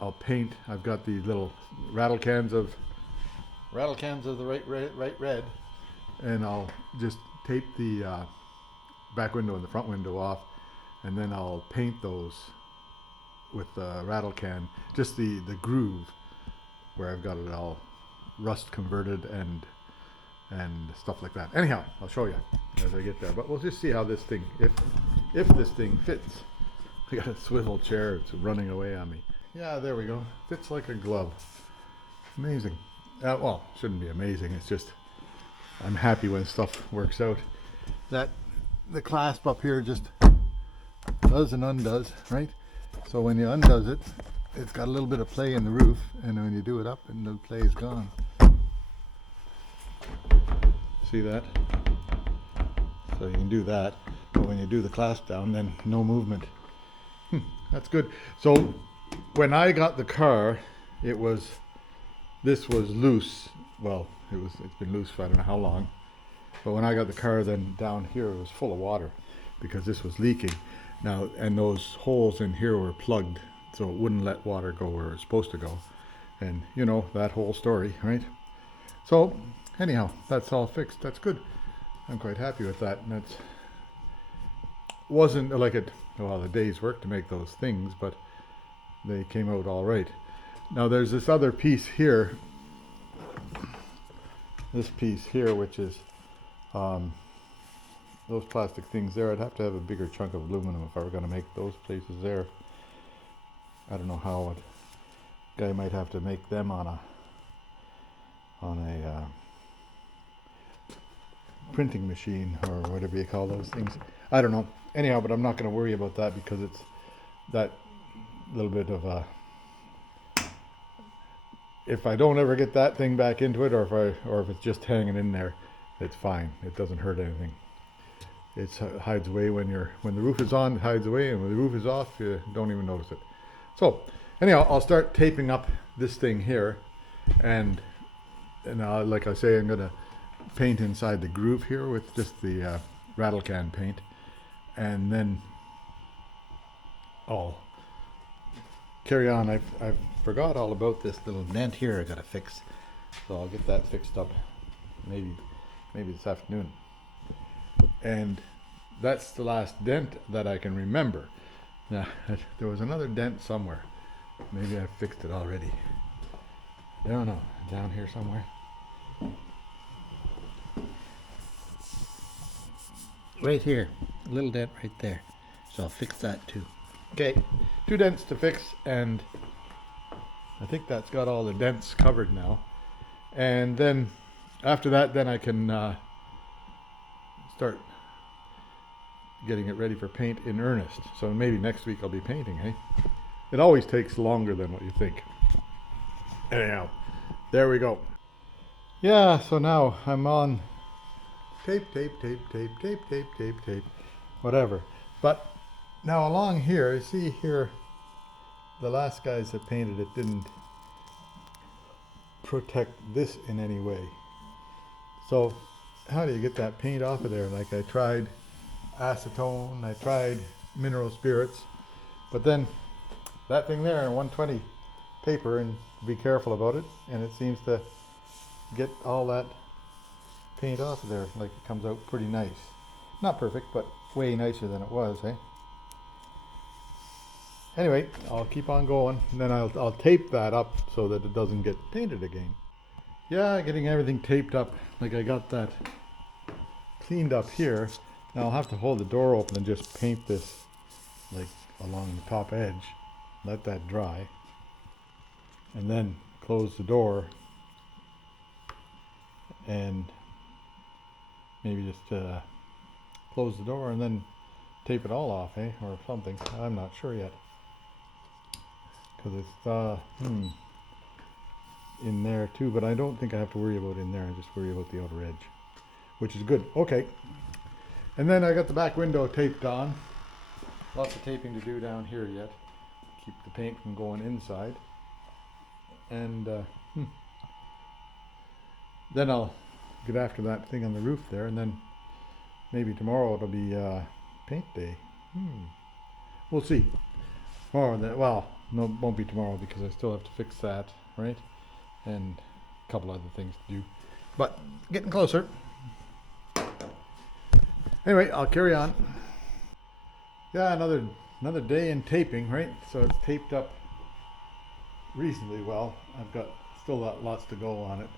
I'll paint. I've got these little rattle cans of the right red, and I'll just tape the back window and the front window off, and then I'll paint those with the rattle can, just the groove where I've got it all rust converted and stuff like that. Anyhow, I'll show you as I get there, but we'll just see how this thing, if this thing fits. I got a swivel chair, it's running away on me. Yeah, there we go. Fits like a glove. Amazing. Well, shouldn't be amazing, it's just I'm happy when stuff works out. That the clasp up here just does and undoes, right? So when you undoes it, it's got a little bit of play in the roof, and when you do it up, and the play is gone. See that? So you can do that, but when you do the clasp down, then no movement. That's good. So when I got the car, this was loose. Well, it's been loose for I don't know how long. But when I got the car, then down here it was full of water because this was leaking. Now, and those holes in here were plugged, so it wouldn't let water go where it's supposed to go. And you know that whole story, right? So anyhow, that's all fixed. That's good. I'm quite happy with that. And that's wasn't like it. Well, the day's work to make those things, but they came out all right. Now there's this other piece here. This piece here, which is those plastic things there. I'd have to have a bigger chunk of aluminum if I were going to make those places there. I don't know how. Guy might have to make them on a printing machine or whatever you call those things. I don't know. Anyhow, but I'm not going to worry about that because it's that little bit of a. If I don't ever get that thing back into it, or if it's just hanging in there, it's fine. It doesn't hurt anything. It hides away when the roof is on. It hides away, and when the roof is off, you don't even notice it. So anyhow, I'll start taping up this thing here, and like I say, I'm gonna paint inside the groove here with just the rattle can paint, and then I'll carry on. I've forgot all about this little dent here I gotta fix, so I'll get that fixed up maybe this afternoon. And that's the last dent that I can remember. Now there was another dent somewhere. Maybe I fixed it already. I don't know. Down here somewhere. Right here. A little dent right there. So I'll fix that too. Okay. 2 dents to fix, and I think that's got all the dents covered now. And then after that, then I can start getting it ready for paint in earnest. So maybe next week I'll be painting, hey? It always takes longer than what you think. Anyhow, there we go. Yeah, so now I'm on tape, whatever. But now along here, you see here, the last guys that painted it didn't protect this in any way. So how do you get that paint off of there? Like I tried acetone, I tried mineral spirits, but then that thing there in 120 paper, and be careful about it, and it seems to get all that paint off of there. Like it comes out pretty nice. Not perfect, but way nicer than it was, eh? Anyway, I'll keep on going, and then I'll tape that up so that it doesn't get painted again. Yeah, getting everything taped up. Like I got that cleaned up here. Now I'll have to hold the door open and just paint this like along the top edge. Let that dry. And then close the door. And maybe just close the door and then tape it all off, eh? Or something. I'm not sure yet. Because in there too, but I don't think I have to worry about in there. I just worry about the outer edge, which is good. Okay. And then I got the back window taped on. Lots of taping to do down here yet. Keep the paint from going inside. And then I'll get after that thing on the roof there, and then maybe tomorrow it'll be paint day. We'll see. Tomorrow, well, no, it won't be tomorrow because I still have to fix that, right? And a couple other things to do. But getting closer. Anyway, I'll carry on. Yeah, another day in taping, right? So it's taped up reasonably well. I've got still lots to go on it.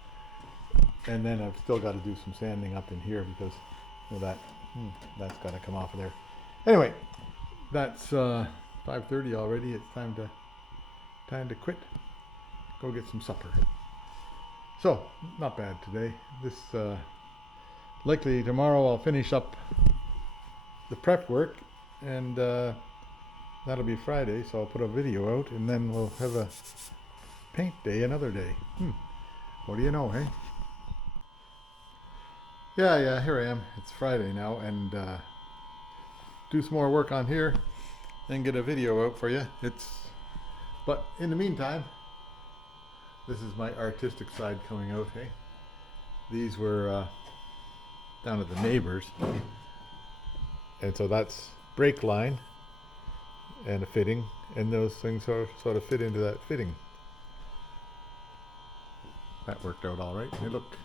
And then I've still got to do some sanding up in here because that's got to come off of there. Anyway, that's 5:30 already. It's time to quit. Go get some supper. So, not bad today. This likely tomorrow I'll finish up the prep work, and that'll be Friday, so I'll put a video out, and then we'll have a paint day another day. What do you know, hey? Yeah, here I am. It's Friday now, and do some more work on here, and get a video out for you. But in the meantime, this is my artistic side coming out, hey? These were down at the neighbors, and so that's brake line and a fitting, and those things sort of fit into that fitting. That worked out all right. They look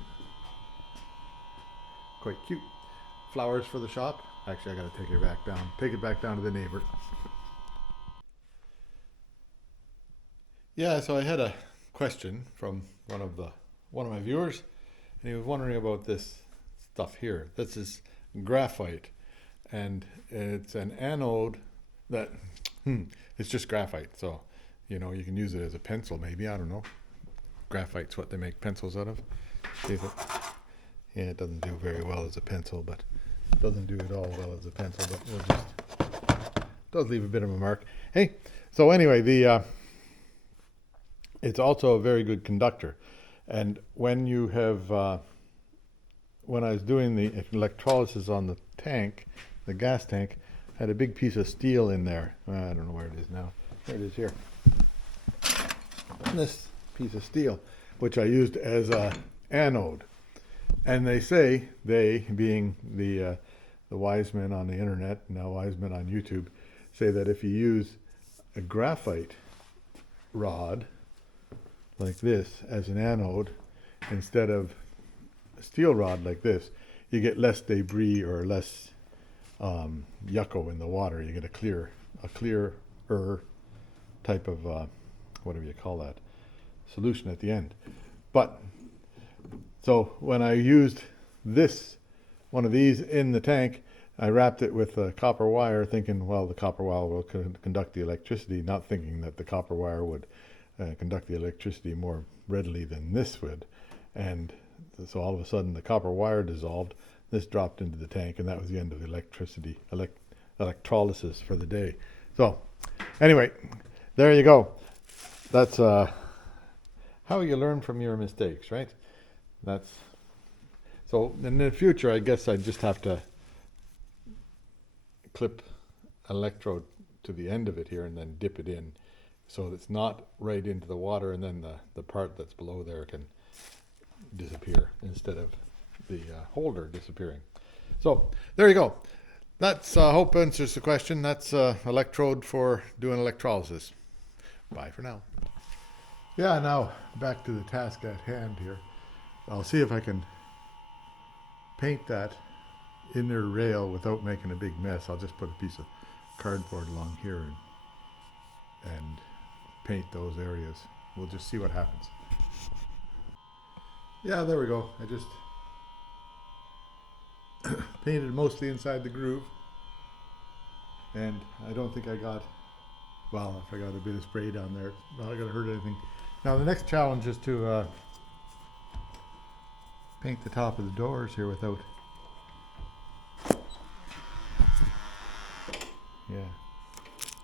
quite cute. Flowers for the shop. Actually, I got to take it back down. Take it back down to the neighbor. Yeah, so I had a question from one of my viewers, and he was wondering about this stuff here. This is graphite, and it's an anode that it's just graphite. So, you can use it as a pencil, maybe. I don't know. Graphite's what they make pencils out of. See if it doesn't do very well as a pencil, but it doesn't do it all well as a pencil. But does leave a bit of a mark. Hey, so anyway, it's also a very good conductor. And when you have, when I was doing the electrolysis on the tank, the gas tank, had a big piece of steel in there. I don't know where it is now. There it is here. This piece of steel, which I used as a anode. And they say, they being the wise men on the internet, now wise men on YouTube, say that if you use a graphite rod like this as an anode instead of a steel rod like this, you get less debris or less yucco in the water. You get a clearer type of whatever you call that, solution at the end. But so when I used one of these in the tank, I wrapped it with copper wire, thinking, well, the copper wire will conduct the electricity, not thinking that the copper wire would conduct the electricity more readily than this would. And so all of a sudden the copper wire dissolved, this dropped into the tank, and that was the end of the electrolysis for the day. So anyway, there you go. That's how you learn from your mistakes, right? So in the future, I guess I just have to clip an electrode to the end of it here and then dip it in so it's not right into the water, and then the part that's below there can disappear instead of the holder disappearing. So there you go. That's hope answers the question. That's electrode for doing electrolysis. Bye for now. Yeah, now back to the task at hand here. I'll see if I can paint that inner rail without making a big mess. I'll just put a piece of cardboard along here and paint those areas. We'll just see what happens. Yeah, there we go. I just painted mostly inside the groove, and I don't think I got, well, if I got a bit of spray down there, it's not going to hurt anything. Now the next challenge is to paint the top of the doors here without,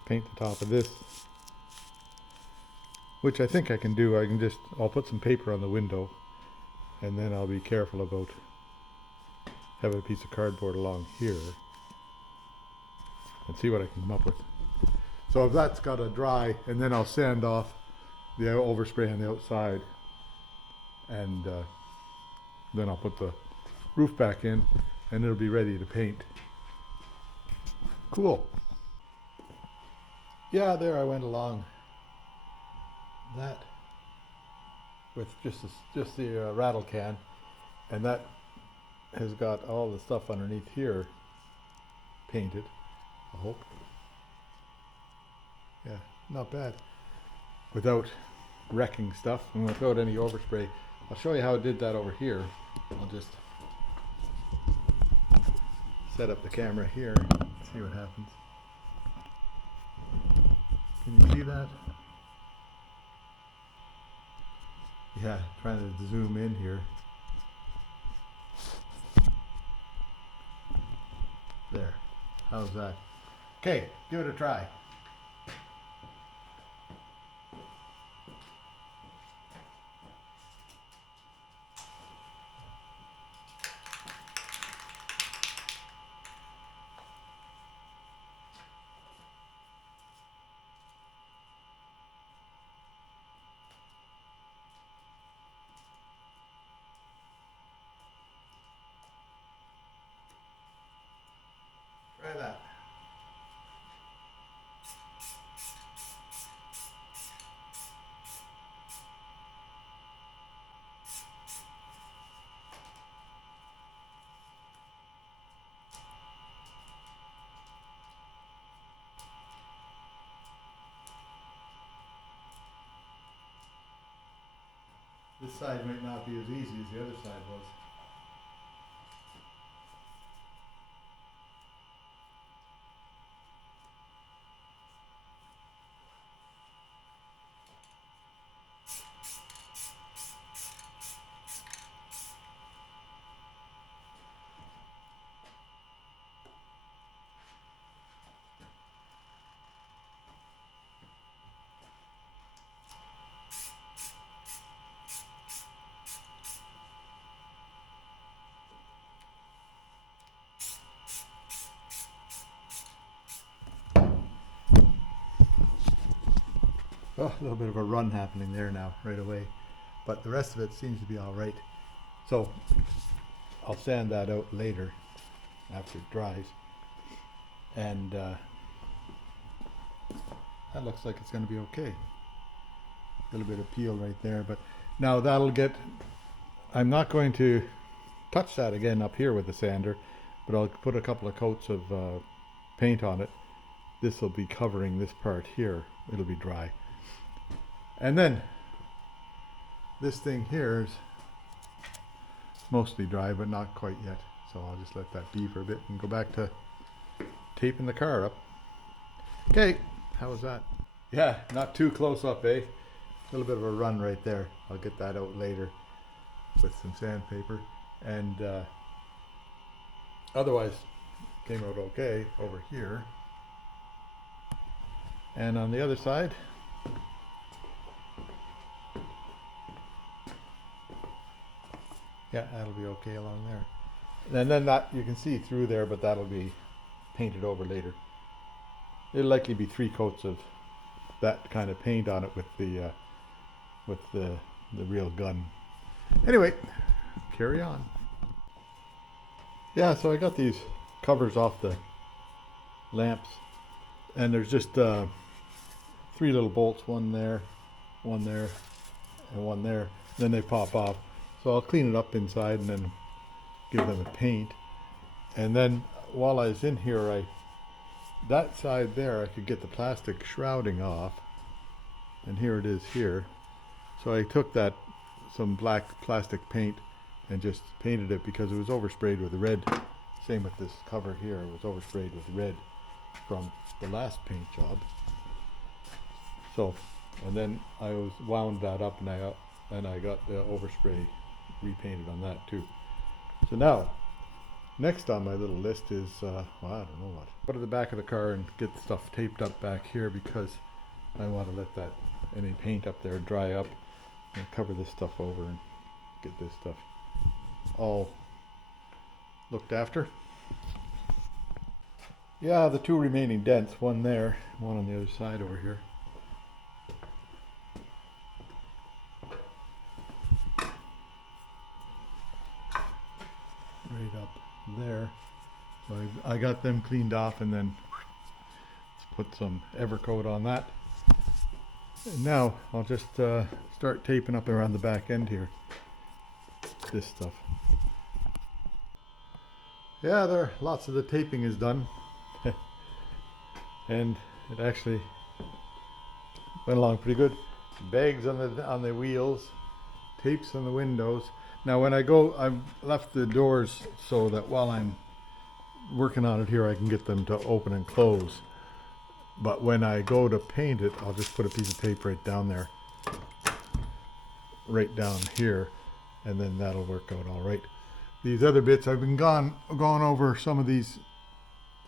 paint the top of this which I think I can do. I'll put some paper on the window, and then I'll be careful about having a piece of cardboard along here and see what I can come up with. So if that's got to dry, and then I'll sand off the overspray on the outside, and then I'll put the roof back in, and it'll be ready to paint. Cool. Yeah, there I went along that with just the rattle can, and that has got all the stuff underneath here painted, I hope. Yeah, not bad. Without wrecking stuff and without any overspray. I'll show you how I did that over here. I'll just set up the camera here, see what happens. Can you see that? Yeah, trying to zoom in here. There. How's that? Okay, give it a try. Try that. This side might not be as easy as the other side was. Oh, a little bit of a run happening there now, right away. But the rest of it seems to be all right. So I'll sand that out later after it dries. And that looks like it's going to be okay. A little bit of peel right there. But now that'll get, I'm not going to touch that again up here with the sander, but I'll put a couple of coats of paint on it. This will be covering this part here. It'll be dry. And then this thing here is mostly dry, but not quite yet. So I'll just let that be for a bit and go back to taping the car up. Okay, how was that? Yeah, not too close up, eh? A little bit of a run right there. I'll get that out later with some sandpaper. And otherwise, came out okay over here. And on the other side, yeah, that'll be okay along there. And then that, you can see through there, but that'll be painted over later. It'll likely be 3 coats of that kind of paint on it with the real gun. Anyway, carry on. Yeah, so I got these covers off the lamps, and there's just 3 little bolts, one there, and one there. Then they pop off. So I'll clean it up inside and then give them a paint. And then while I was in here, that side there, I could get the plastic shrouding off. And here it is here. So I took some black plastic paint and just painted it because it was oversprayed with red. Same with this cover here, it was oversprayed with red from the last paint job. So, and then I wound that up, and I got the overspray repainted on that too. So now, next on my little list is, well, I don't know what. Go to the back of the car and get the stuff taped up back here because I want to let that any paint up there dry up, and cover this stuff over and get this stuff all looked after. Yeah, the two remaining dents, one there, one on the other side over here. Right up there. So I got them cleaned off, and then let's put some Evercoat on that. And now I'll just start taping up around the back end here. This stuff. Yeah, there lots of the taping is done. And it actually went along pretty good. Bags on the wheels, tapes on the windows. Now when I go, I've left the doors so that while I'm working on it here, I can get them to open and close. But when I go to paint it, I'll just put a piece of tape right down there, right down here, and then that'll work out all right. These other bits, I've been gone over some of these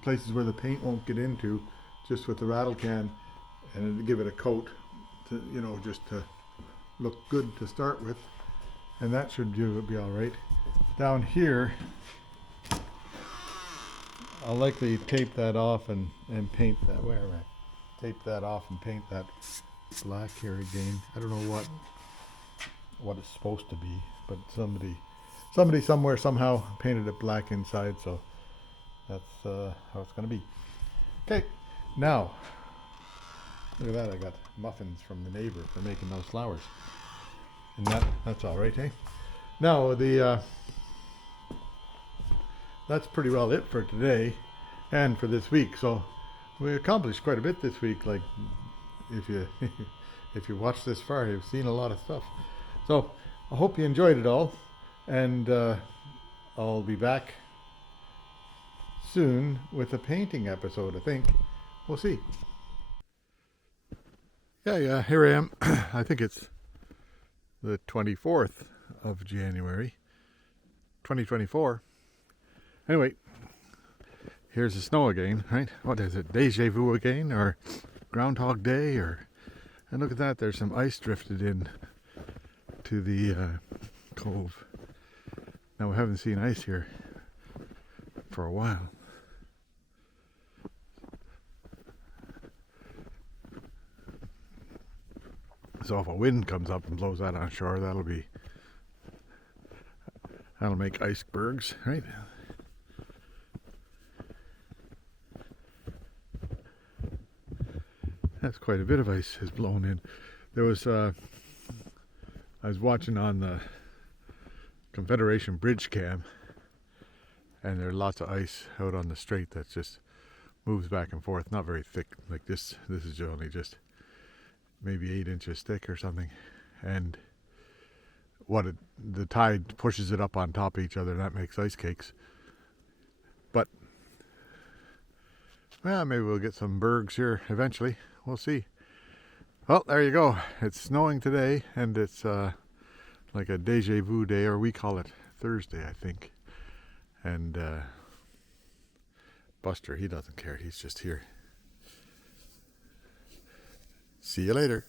places where the paint won't get into, just with the rattle can, and give it a coat, to, you know, just to look good to start with, and that should be all right. Down here, I'll likely tape that off and paint that. Where am I? Tape that off and paint that black here again. I don't know what it's supposed to be, but somebody somewhere somehow painted it black inside, so that's how it's going to be. Okay, now look at that. I got muffins from the neighbor for making those flowers, and that's all right, eh? Now that's pretty well it for today and for this week. So we accomplished quite a bit this week. Like if you if you watched this far, you've seen a lot of stuff. So I hope you enjoyed it all, and I'll be back soon with a painting episode, I think. We'll see. Yeah, here I am. I think it's the 24th of January, 2024. Anyway, here's the snow again, right? What is it, Deja Vu again, or Groundhog Day, or... And look at that, there's some ice drifted in to the cove. Now we haven't seen ice here for a while. So if a wind comes up and blows that on shore, that'll make icebergs, right? That's quite a bit of ice has blown in. There was, I was watching on the Confederation bridge cam, and there's lots of ice out on the strait that just moves back and forth. Not very thick like this. This is only just maybe 8 inches thick or something. And the tide pushes it up on top of each other, and that makes ice cakes. But, well, maybe we'll get some bergs here eventually. We'll see. Well, there you go. It's snowing today, and it's like a Deja Vu day, or we call it Thursday, I think. And Buster, he doesn't care. He's just here. See you later.